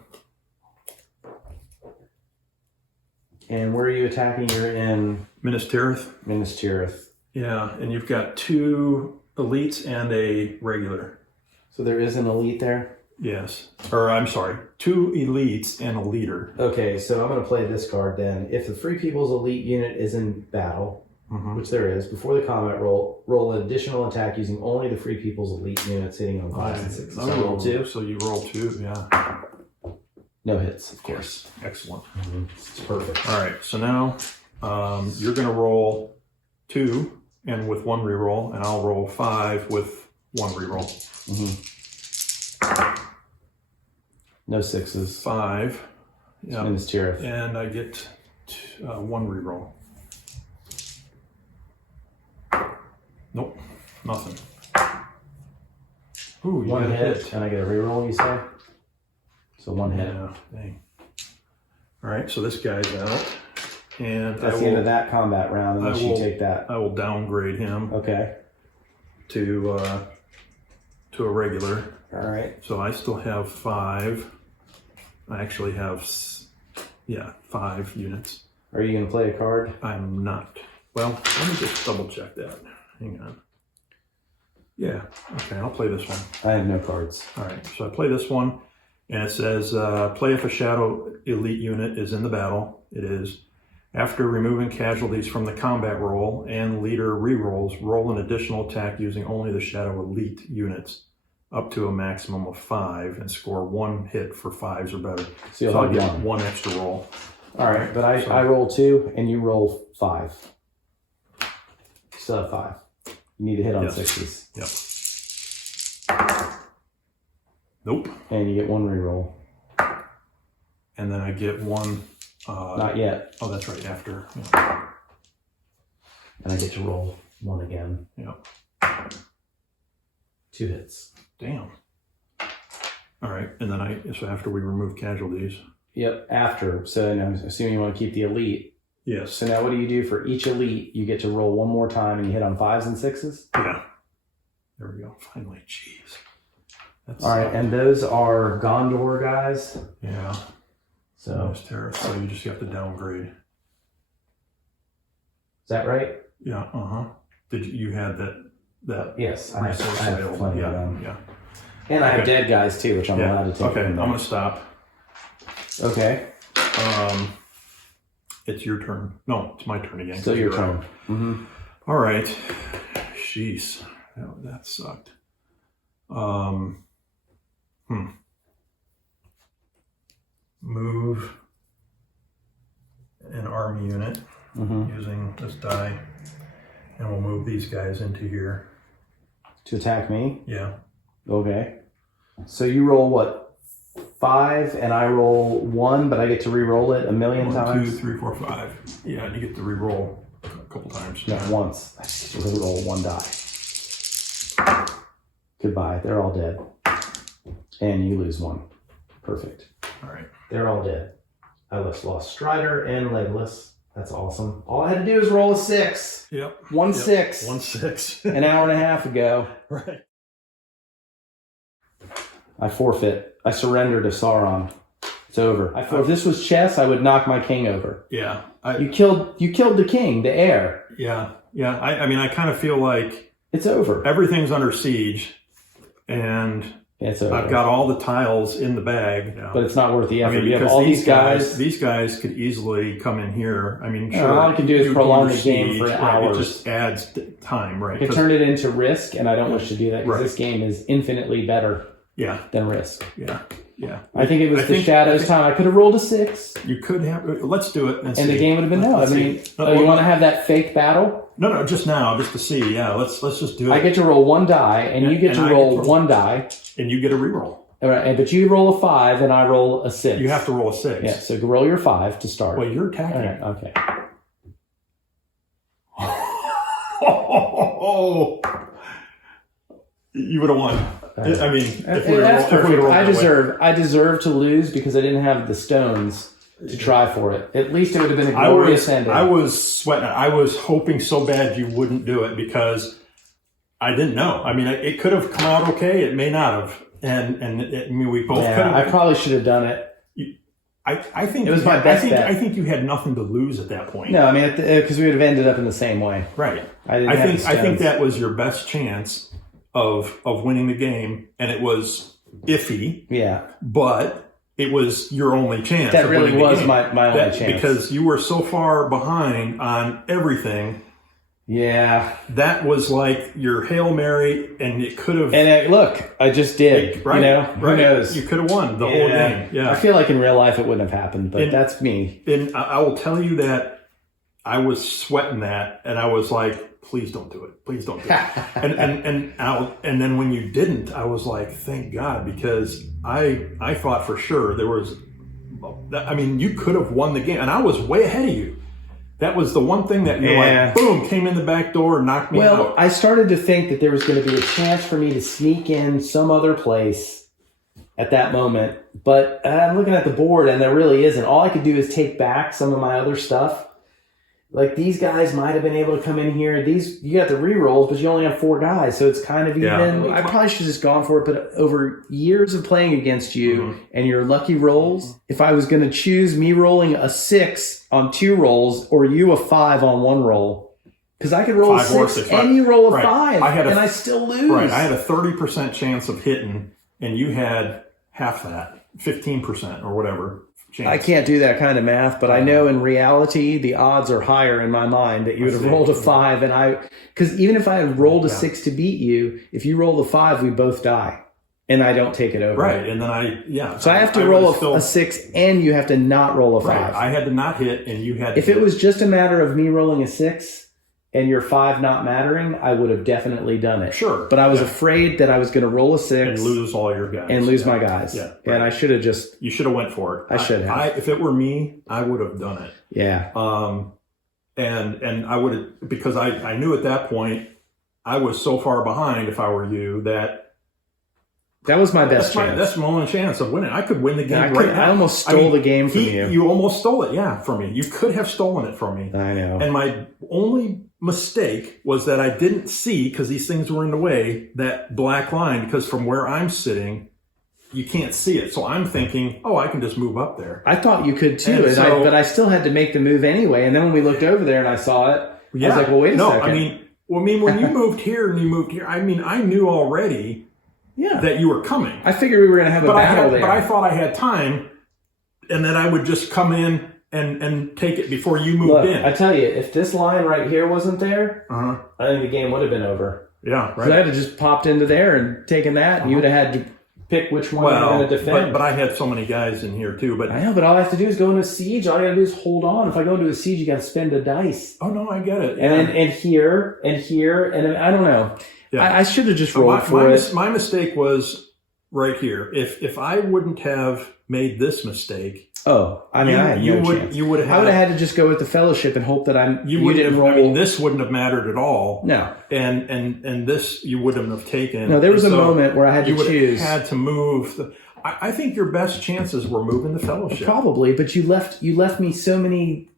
And where are you attacking? You're in Minas Tirith. Minas Tirith. Yeah, and you've got 2 elites and a regular. So there is an elite there? Yes. Or I'm sorry, 2 elites and a leader. Okay, so I'm going to play this card then. If the Free People's elite unit is in battle, which there is, before the combat roll an additional attack using only the Free People's elite units hitting on 5s and 6s. So roll 2. So you roll 2, yeah. No hits, of course. Excellent. It's perfect. All right, so now you're going to roll 2 and with 1 reroll, and I'll roll 5 with 1 reroll. No 6s. 5. Yeah. In this tier. And I get 1 reroll. Nope, nothing. Ooh, you 1 got a hit, and I get a reroll, you say? So 1 hit. Yeah, dang. All right, so this guy's out. And That's the end of that combat round, unless you take that. I will downgrade him Okay. to a regular. All right. So I still have 5. I actually have, 5 units. Are you going to play a card? I'm not. Well, let me just double check that. Hang on. Yeah, okay, I'll play this one. I have no cards. All right, so I play this one, and it says, play if a shadow elite unit is in the battle. It is. After removing casualties from the combat roll and leader rerolls, roll an additional attack using only the shadow elite units up to a maximum of 5 and score 1 hit for 5s or better. So you'll I'll have get 1. 1 extra roll. All right, but I roll 2 and you roll 5. Still have 5. You need to hit on 6s. Yep. Nope. And you get 1 reroll. And then I get 1. Not yet. Oh, that's right, after. Yeah. And I get to roll 1 again. Yep. 2 hits. Damn. All right, and then so after we remove casualties. Yep, after. So and I'm assuming you want to keep the elite. Yes. So now what do you do for each elite? You get to roll 1 more time and you hit on 5s and 6s? Yeah. There we go. Finally, jeez. All right, and those are Gondor guys. Yeah. So that's terrible. So you just have to downgrade. Is that right? Yeah. Did you had that? Yes, I resource have available? plenty Yeah. of them. Yeah. And I have dead guys too, which I'm allowed to take. Okay, I'm gonna stop. Okay. It's your turn. No, it's my turn again. Still your turn. All right. Jeez, that sucked. Move an army unit using this die, and we'll move these guys into here. To attack me? Yeah. Okay. So you roll what? 5 and I roll 1, but I get to re-roll it a million 1, times? 2, 3, 4, 5. Yeah, and you get to re-roll a couple times. No, once. I just get to re-roll 1 die. Goodbye. They're all dead. And you lose 1. Perfect. All right. They're all dead. I lost Strider and Legless. That's awesome. All I had to do is roll a 6. Yep. 1-6. 1-6. An hour and a half ago. Right. I forfeit. I surrender to Sauron. It's over. If this was chess, I would knock my king over. Yeah. You killed the king, the heir. Yeah. Yeah. I mean, I kind of feel like it's over. Everything's under siege, and it's over. I've got all the tiles in the bag. But it's not worth the effort. I mean, you have all these guys. These guys could easily come in here. I mean, sure. All I can do is prolong the game for hours. It just adds time, right? I can turn it into Risk, and I don't wish to do that because this game is infinitely better than Risk. Yeah. Yeah. I think it was the Shadows time. I could have rolled a 6. You could have. Let's do it. And the game would have been no. I mean, you want to have that fake battle? No, just now, just to see. Yeah, let's just do it. I get to roll 1 die, and you get to roll 1 die. And you get a reroll. All right, but you roll a 5, and I roll a 6. You have to roll a 6. Yeah, so roll your 5 to start. Well, you're attacking. Okay. Oh, you would have won. I mean, if we that's perfect. rolled I deserve to lose because I didn't have the stones to try for it. At least it would have been a glorious ending. I was sweating. I was hoping so bad you wouldn't do it because I didn't know. I mean, it could have come out okay. It may not have. And I mean, we both. Yeah, I probably should have done it. I think it was my best bet. I think you had nothing to lose at that point. No, I mean, because we would have ended up in the same way. Right. I think that was your best chance of winning the game, and it was iffy. Yeah. But it was your only chance. That really winning the was game. my only chance. Because you were so far behind on everything. Yeah. That was like your Hail Mary, and it could have... And look, I just did. Right, you know? Who knows? You could have won the whole game. Yeah. I feel like in real life it wouldn't have happened, but that's me. And I will tell you that I was sweating that, and I was like, please don't do it. Please don't do it. and then when you didn't, I was like, thank God, because I thought for sure there was... I mean, you could have won the game, and I was way ahead of you. That was the one thing that you're like, boom, came in the back door and knocked me out. Well, I started to think that there was going to be a chance for me to sneak in some other place at that moment. But I'm looking at the board, and there really isn't. All I could do is take back some of my other stuff. Like, these guys might have been able to come in here. You got the re-rolls, but you only have 4 guys, so it's kind of even. I probably should have just gone for it, but over years of playing against you and your lucky rolls, if I was going to choose me rolling a 6 on 2 rolls or you a 5 on 1 roll, because I could roll a 6 and you roll a 5, and I still lose. Right, I had a 30% chance of hitting, and you had half that, 15% or whatever. Chance. I can't do that kind of math, but I know in reality the odds are higher in my mind that you would have rolled a 5, and because even if I had rolled a 6 to beat you, if you roll the 5, we both die, and I don't take it over. Right, and then so I have to roll a 6, and you have to not roll a 5. Right. I had to not hit, and you had to If it was just a matter of me rolling a 6 and your 5 not mattering, I would have definitely done it. Sure. But I was afraid that I was going to roll a 6 and lose all your guys. And lose my guys. Yeah. Right. And I should have just... You should have went for it. I should have. If it were me, I would have done it. Yeah. And I would have, because I knew at that point, I was so far behind if I were you that was my best chance. That's my only chance of winning. I could win the game right now. I almost stole the game from you. You almost stole it, from me. You could have stolen it from me. I know. And my only mistake was that I didn't see, because these things were in the way, that black line, because from where I'm sitting, you can't see it. So I'm thinking, I can just move up there. I thought you could too, but I still had to make the move anyway. And then when we looked over there and I saw it, I was like, well, wait a second. I mean, when you moved here and you moved here, I knew already that you were coming. I figured we were going to have a battle there. But I thought I had time, and that I would just come in and take it before you moved in. I tell you, if this line right here wasn't there, I think the game would have been over. Yeah, right. Because I had to just popped into there and taken that, and you would have had to pick which one you were going to defend. But I had so many guys in here too. But I know, but all I have to do is go into a siege. All I got to do is hold on. If I go into a siege, you got to spend a dice. Oh no, I get it. And here, and I don't know. Yeah. I should have just rolled for it. My mistake was right here. If I wouldn't have made this mistake, I had no chance. You would have. I would have had to just go with the fellowship and hope that you didn't roll. I mean, this wouldn't have mattered at all. No. And this you wouldn't have taken. No, there was a moment where I had to choose. You would have had to move. I think your best chances were moving the fellowship. Probably, but you left me so many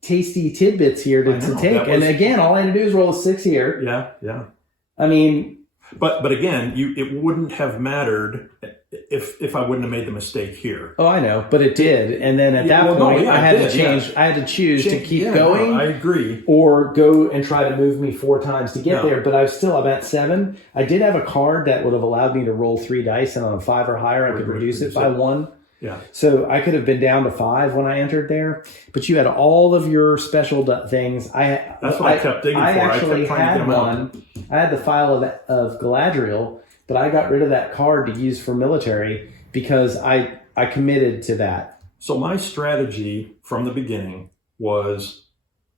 tasty tidbits here to take. And again, all I had to do is roll a 6 here. Yeah. I mean, but again, it wouldn't have mattered if I wouldn't have made the mistake here. Oh, I know, but it did. And then at that point, I had to change. Yeah. I had to choose to keep going. No, I agree. Or go and try to move me 4 times to get there. But I'm at 7. I did have a card that would have allowed me to roll 3 dice, and on a 5 or higher, I could reduce it by 1. Yeah. So I could have been down to 5 when I entered there, but you had all of your special things. That's what I kept digging for. I actually had one. I had the file of Galadriel, but I got rid of that card to use for military because I committed to that. So my strategy from the beginning was,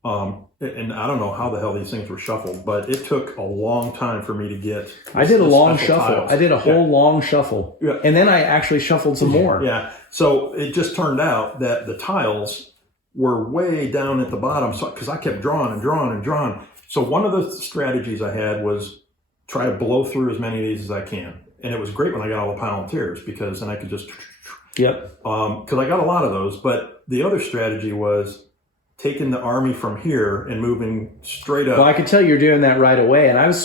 and I don't know how the hell these things were shuffled, but it took a long time for me to get. I did a long shuffle. Tiles. I did a whole long shuffle. Yeah. And then I actually shuffled some more. Yeah. So it just turned out that the tiles were way down at the bottom. So, because I kept drawing and drawing and drawing. So one of the strategies I had was try to blow through as many of these as I can. And it was great when I got all the Palantirs, because then I could just. Yep. Because I got a lot of those. But the other strategy was taking the army from here and moving straight up. Well, I could tell you're doing that right away. And I was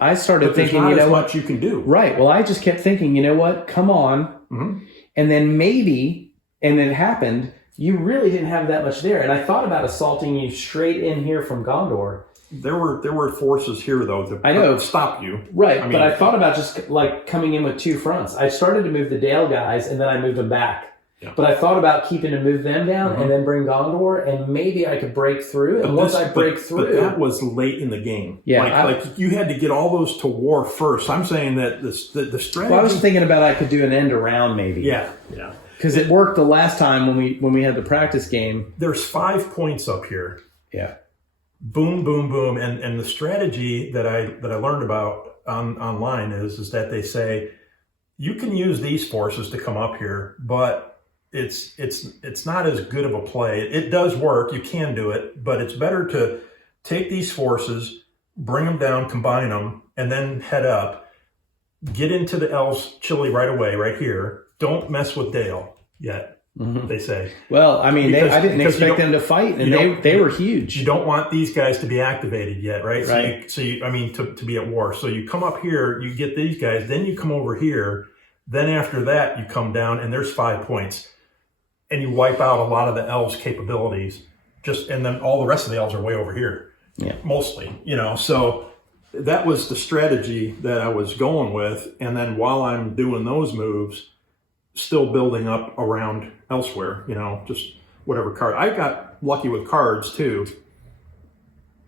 I started thinking, you know what you can do. Right. Well, I just kept thinking, you know what? Come on. Mm-hmm. And then maybe, and it happened, you really didn't have that much there. And I thought about assaulting you straight in here from Gondor. there were forces here though I know. to stop you. Right, but I thought about just like coming in with two fronts. I started to move the Dale guys, and then I moved them back. Yeah. But I thought about keeping to move them down and then bring Gondor, and maybe I could break through. And once I break through, but that was late in the game. Yeah, like you had to get all those to war first. I'm saying that the strategy. Well, I was thinking about I could do an end around maybe. Yeah. Because it worked the last time when we had the practice game. There's 5 points up here. Yeah. Boom, boom, boom, and the strategy that I learned about online is that they say you can use these forces to come up here, but it's not as good of a play. It does work, you can do it, but it's better to take these forces, bring them down, combine them, and then head up. Get into the elves' chili right away, right here. Don't mess with Dale yet. They say. Well, I mean, I didn't expect them to fight, and they were huge. You don't want these guys to be activated yet, right? Right. So to be at war. So you come up here, you get these guys, then you come over here, then after that you come down, and there's 5 points, and you wipe out a lot of the elves' capabilities. And then all the rest of the elves are way over here. Yeah. Mostly, So that was the strategy that I was going with, and then while I'm doing those moves, still building up around elsewhere, just whatever card. I got lucky with cards too,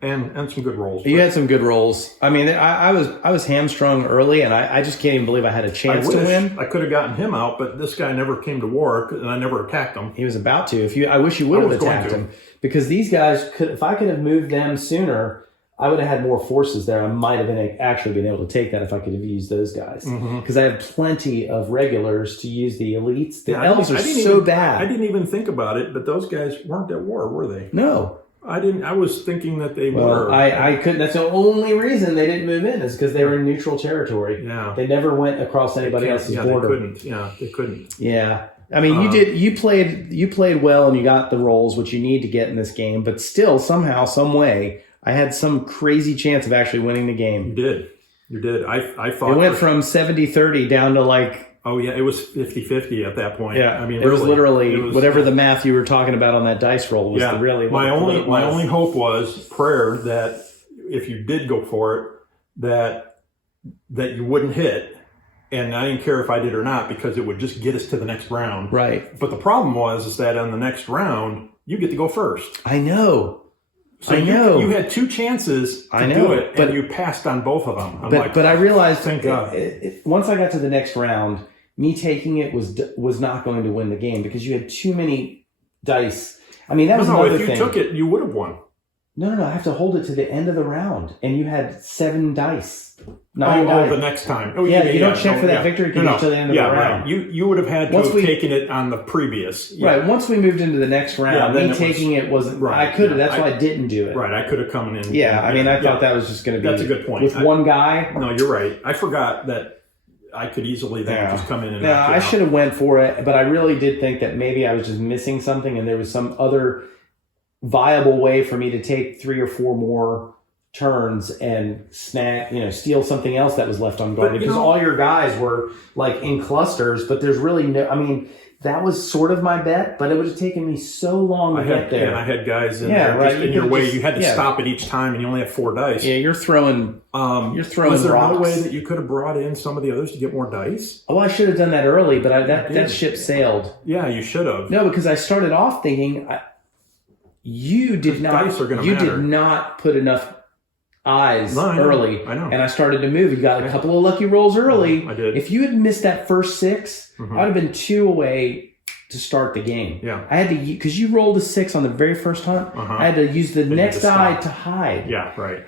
and some good rolls. You had some good rolls. I mean, I was hamstrung early, and I just can't even believe I had a chance to win. I could have gotten him out, but this guy never came to war, and I never attacked him. He was about to. I wish you would have attacked him, because these guys could. If I could have moved them sooner, I would have had more forces there. I might have actually been able to take that if I could have used those guys. Because I have plenty of regulars to use the elites. The elves are so bad. I didn't even think about it, but those guys weren't at war, were they? No. I didn't. I was thinking that they were. I couldn't. That's the only reason they didn't move in, is because they were in neutral territory. Yeah. They never went across anybody else's border. They couldn't. Yeah, they couldn't. Yeah. I mean, you played well, and you got the rolls, which you need to get in this game, but still, somehow, some way, I had some crazy chance of actually winning the game. You did. I thought it went from 70-30 down to like... Oh, yeah. It was 50-50 at that point. Yeah. I mean, it was literally whatever the math you were talking about on that dice roll was really... My only hope was prayer that if you did go for it, that you wouldn't hit. And I didn't care if I did or not, because it would just get us to the next round. Right. But the problem was that on the next round, you get to go first. I know. So you had 2 chances to do it, and you passed on both of them. But I realized, thank God. Once I got to the next round, me taking it was not going to win the game, because you had too many dice. I mean, that was another thing. If you took it, you would have won. No. I have to hold it to the end of the round, and you had 7 dice. 9 dice. The next time. Oh, you don't check for that victory until the end of the round. Right. You would have had to have taken it on the previous. Yeah. Right. Once we moved into the next round, me taking it wasn't. Right. I could have. That's why I didn't do it. Right. I could have come in. Yeah. I mean, I thought that was just going to be. That's a good point. With one guy. No, you're right. I forgot that I could easily just come in and. No, I should have went for it, but I really did think that maybe I was just missing something, and there was some other viable way for me to take 3 or 4 more turns and steal something else that was left unguarded, because all your guys were like in clusters, but there's really no, I mean, that was sort of my bet, but it would have taken me so long to get there. And I had guys in your way. You had to stop it each time, and you only had 4 dice. Yeah, you're throwing Was there rocks. no way that you could have brought in some of the others to get more dice? Oh, I should have done that early, but that ship sailed. Yeah, you should have. No, because I started off thinking you did not put enough eyes early. I know. And I started to move. You got a couple of lucky rolls early. I did. If you had missed that first 6, I would have been 2 away to start the game. Yeah. I had to, because you rolled a 6 on the very first hunt, I had to use the next eye to hide. Yeah, right.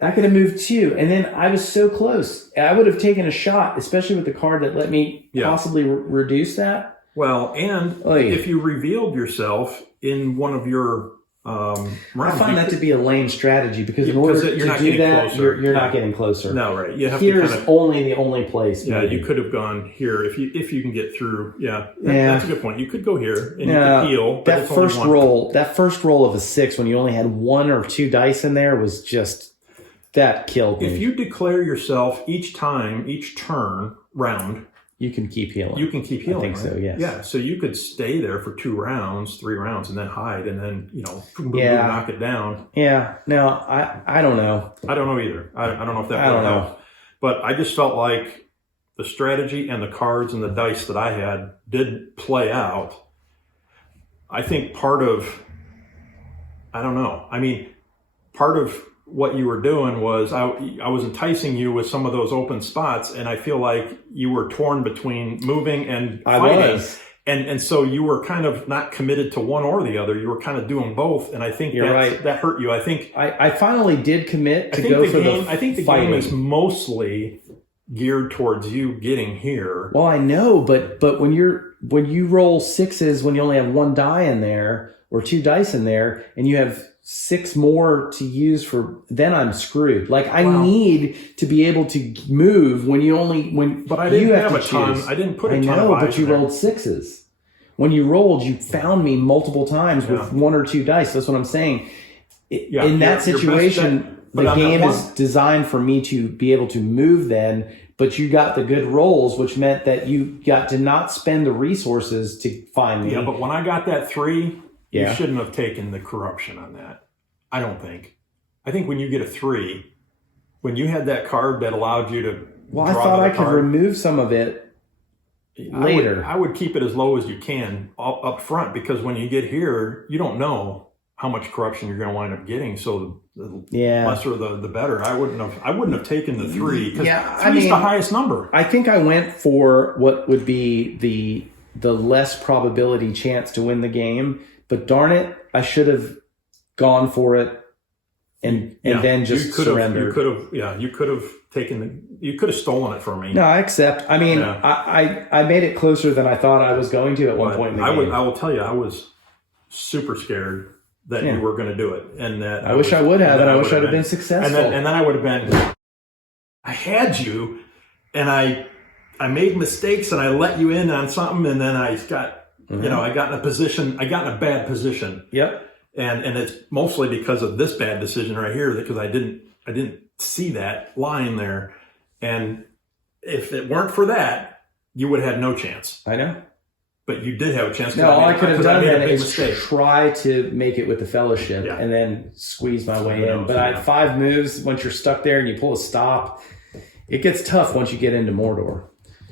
I could have moved 2, and then I was so close. I would have taken a shot, especially with the card that let me possibly reduce that. Well, and if you revealed yourself in one of your rounds, I find that to be a lame strategy, because in order to do that, you're not getting closer. No, right. You have Here's the only place. Yeah, you could have gone here if you can get through. Yeah, that's a good point. You could go here and you could heal. That first roll of a 6, when you only had 1 or 2 dice in there, was just that killed me. If you declare yourself each turn round, You can keep healing. You can keep healing. I think so, yes. Yeah, so you could stay there for 2 rounds, 3 rounds, and then hide, and then, knock it down. Yeah. Now, I don't know. I don't know either. I don't know if that would help. But I just felt like the strategy and the cards and the dice that I had did play out. I think part of what you were doing was I was enticing you with some of those open spots, and I feel like you were torn between moving and fighting. I was. And so you were kind of not committed to one or the other. You were kind of doing both, and I think that hurt you. I think I finally did commit to go for the I think the game is mostly geared towards you getting here. Well, I know, but when you roll 6s when you only have 1 die in there or 2 dice in there, and you have 6 more to use then I'm screwed. Like I need to be able to move when But I didn't have a ton. I didn't put a ton of but you rolled 6s. When you rolled, you found me multiple times with 1 or 2 dice. That's what I'm saying. In that situation, the game is designed for me to be able to move then, but you got the good rolls, which meant that you got to not spend the resources to find me. Yeah, but when I got that 3, you shouldn't have taken the corruption on that. I don't think. I think when you get a 3, when you had that card that allowed you to I thought I could remove some of it later. I would keep it as low as you can up front, because when you get here, you don't know how much corruption you're going to wind up getting. So the lesser the better. I wouldn't have taken the 3, because 3 is the highest number. I think I went for what would be the less probability chance to win the game, but darn it, I should have gone for it and then just surrendered. You could have stolen it from me. No, I accept. I mean, I made it closer than I thought I was going to at one point in the game. I will tell you, I was super scared that you were going to do it, and that I wish I would have, and I wish I'd have been successful. And then I would have been. I had you, and I made mistakes, and I let you in on something, and then I got I got in a bad position. Yep. And it's mostly because of this bad decision right here, because I didn't see that line there, and if it weren't for that, you would have had no chance. I know. But you did have a chance. No, all I could have done then is try to make it with the fellowship and then squeeze my way in. But I had 5 moves. Once you're stuck there and you pull a stop, it gets tough once you get into Mordor.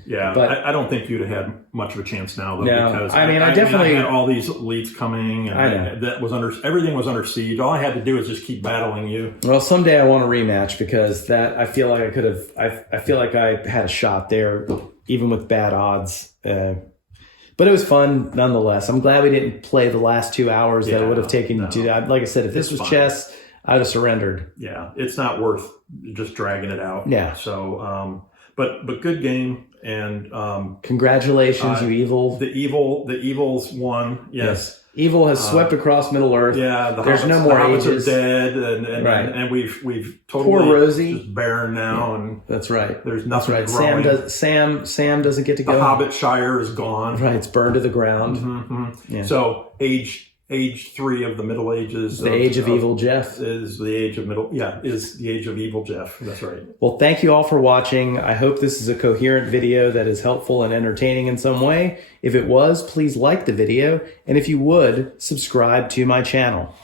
Yeah, but I don't think you'd have had much of a chance now, though. No, because I definitely had all these leads coming, and everything was under siege. All I had to do was just keep battling you. Well, someday I want a rematch, because I feel like I could have. I feel like I had a shot there, even with bad odds. But it was fun nonetheless. I'm glad we didn't play the last 2 hours that it would have taken you to. Like I said, if this was chess, I'd have surrendered. Yeah, it's not worth just dragging it out. Yeah. So, but good game. And congratulations, you evil. The evils won. Yes. Evil has swept across Middle Earth. Yeah, there's no more ages. Are dead, and we've totally poor Rosie just barren now, and that's right. There's nothing growing. Sam doesn't get to go. The Hobbit Shire is gone. Right, it's burned to the ground. Mm-hmm. Yeah. So age 3 of the Middle Ages. The age of evil Jeff is the age of is the age of evil Jeff. That's right. Well, thank you all for watching. I hope this is a coherent video that is helpful and entertaining in some way. If it was, please like the video, and if you would, subscribe to my channel.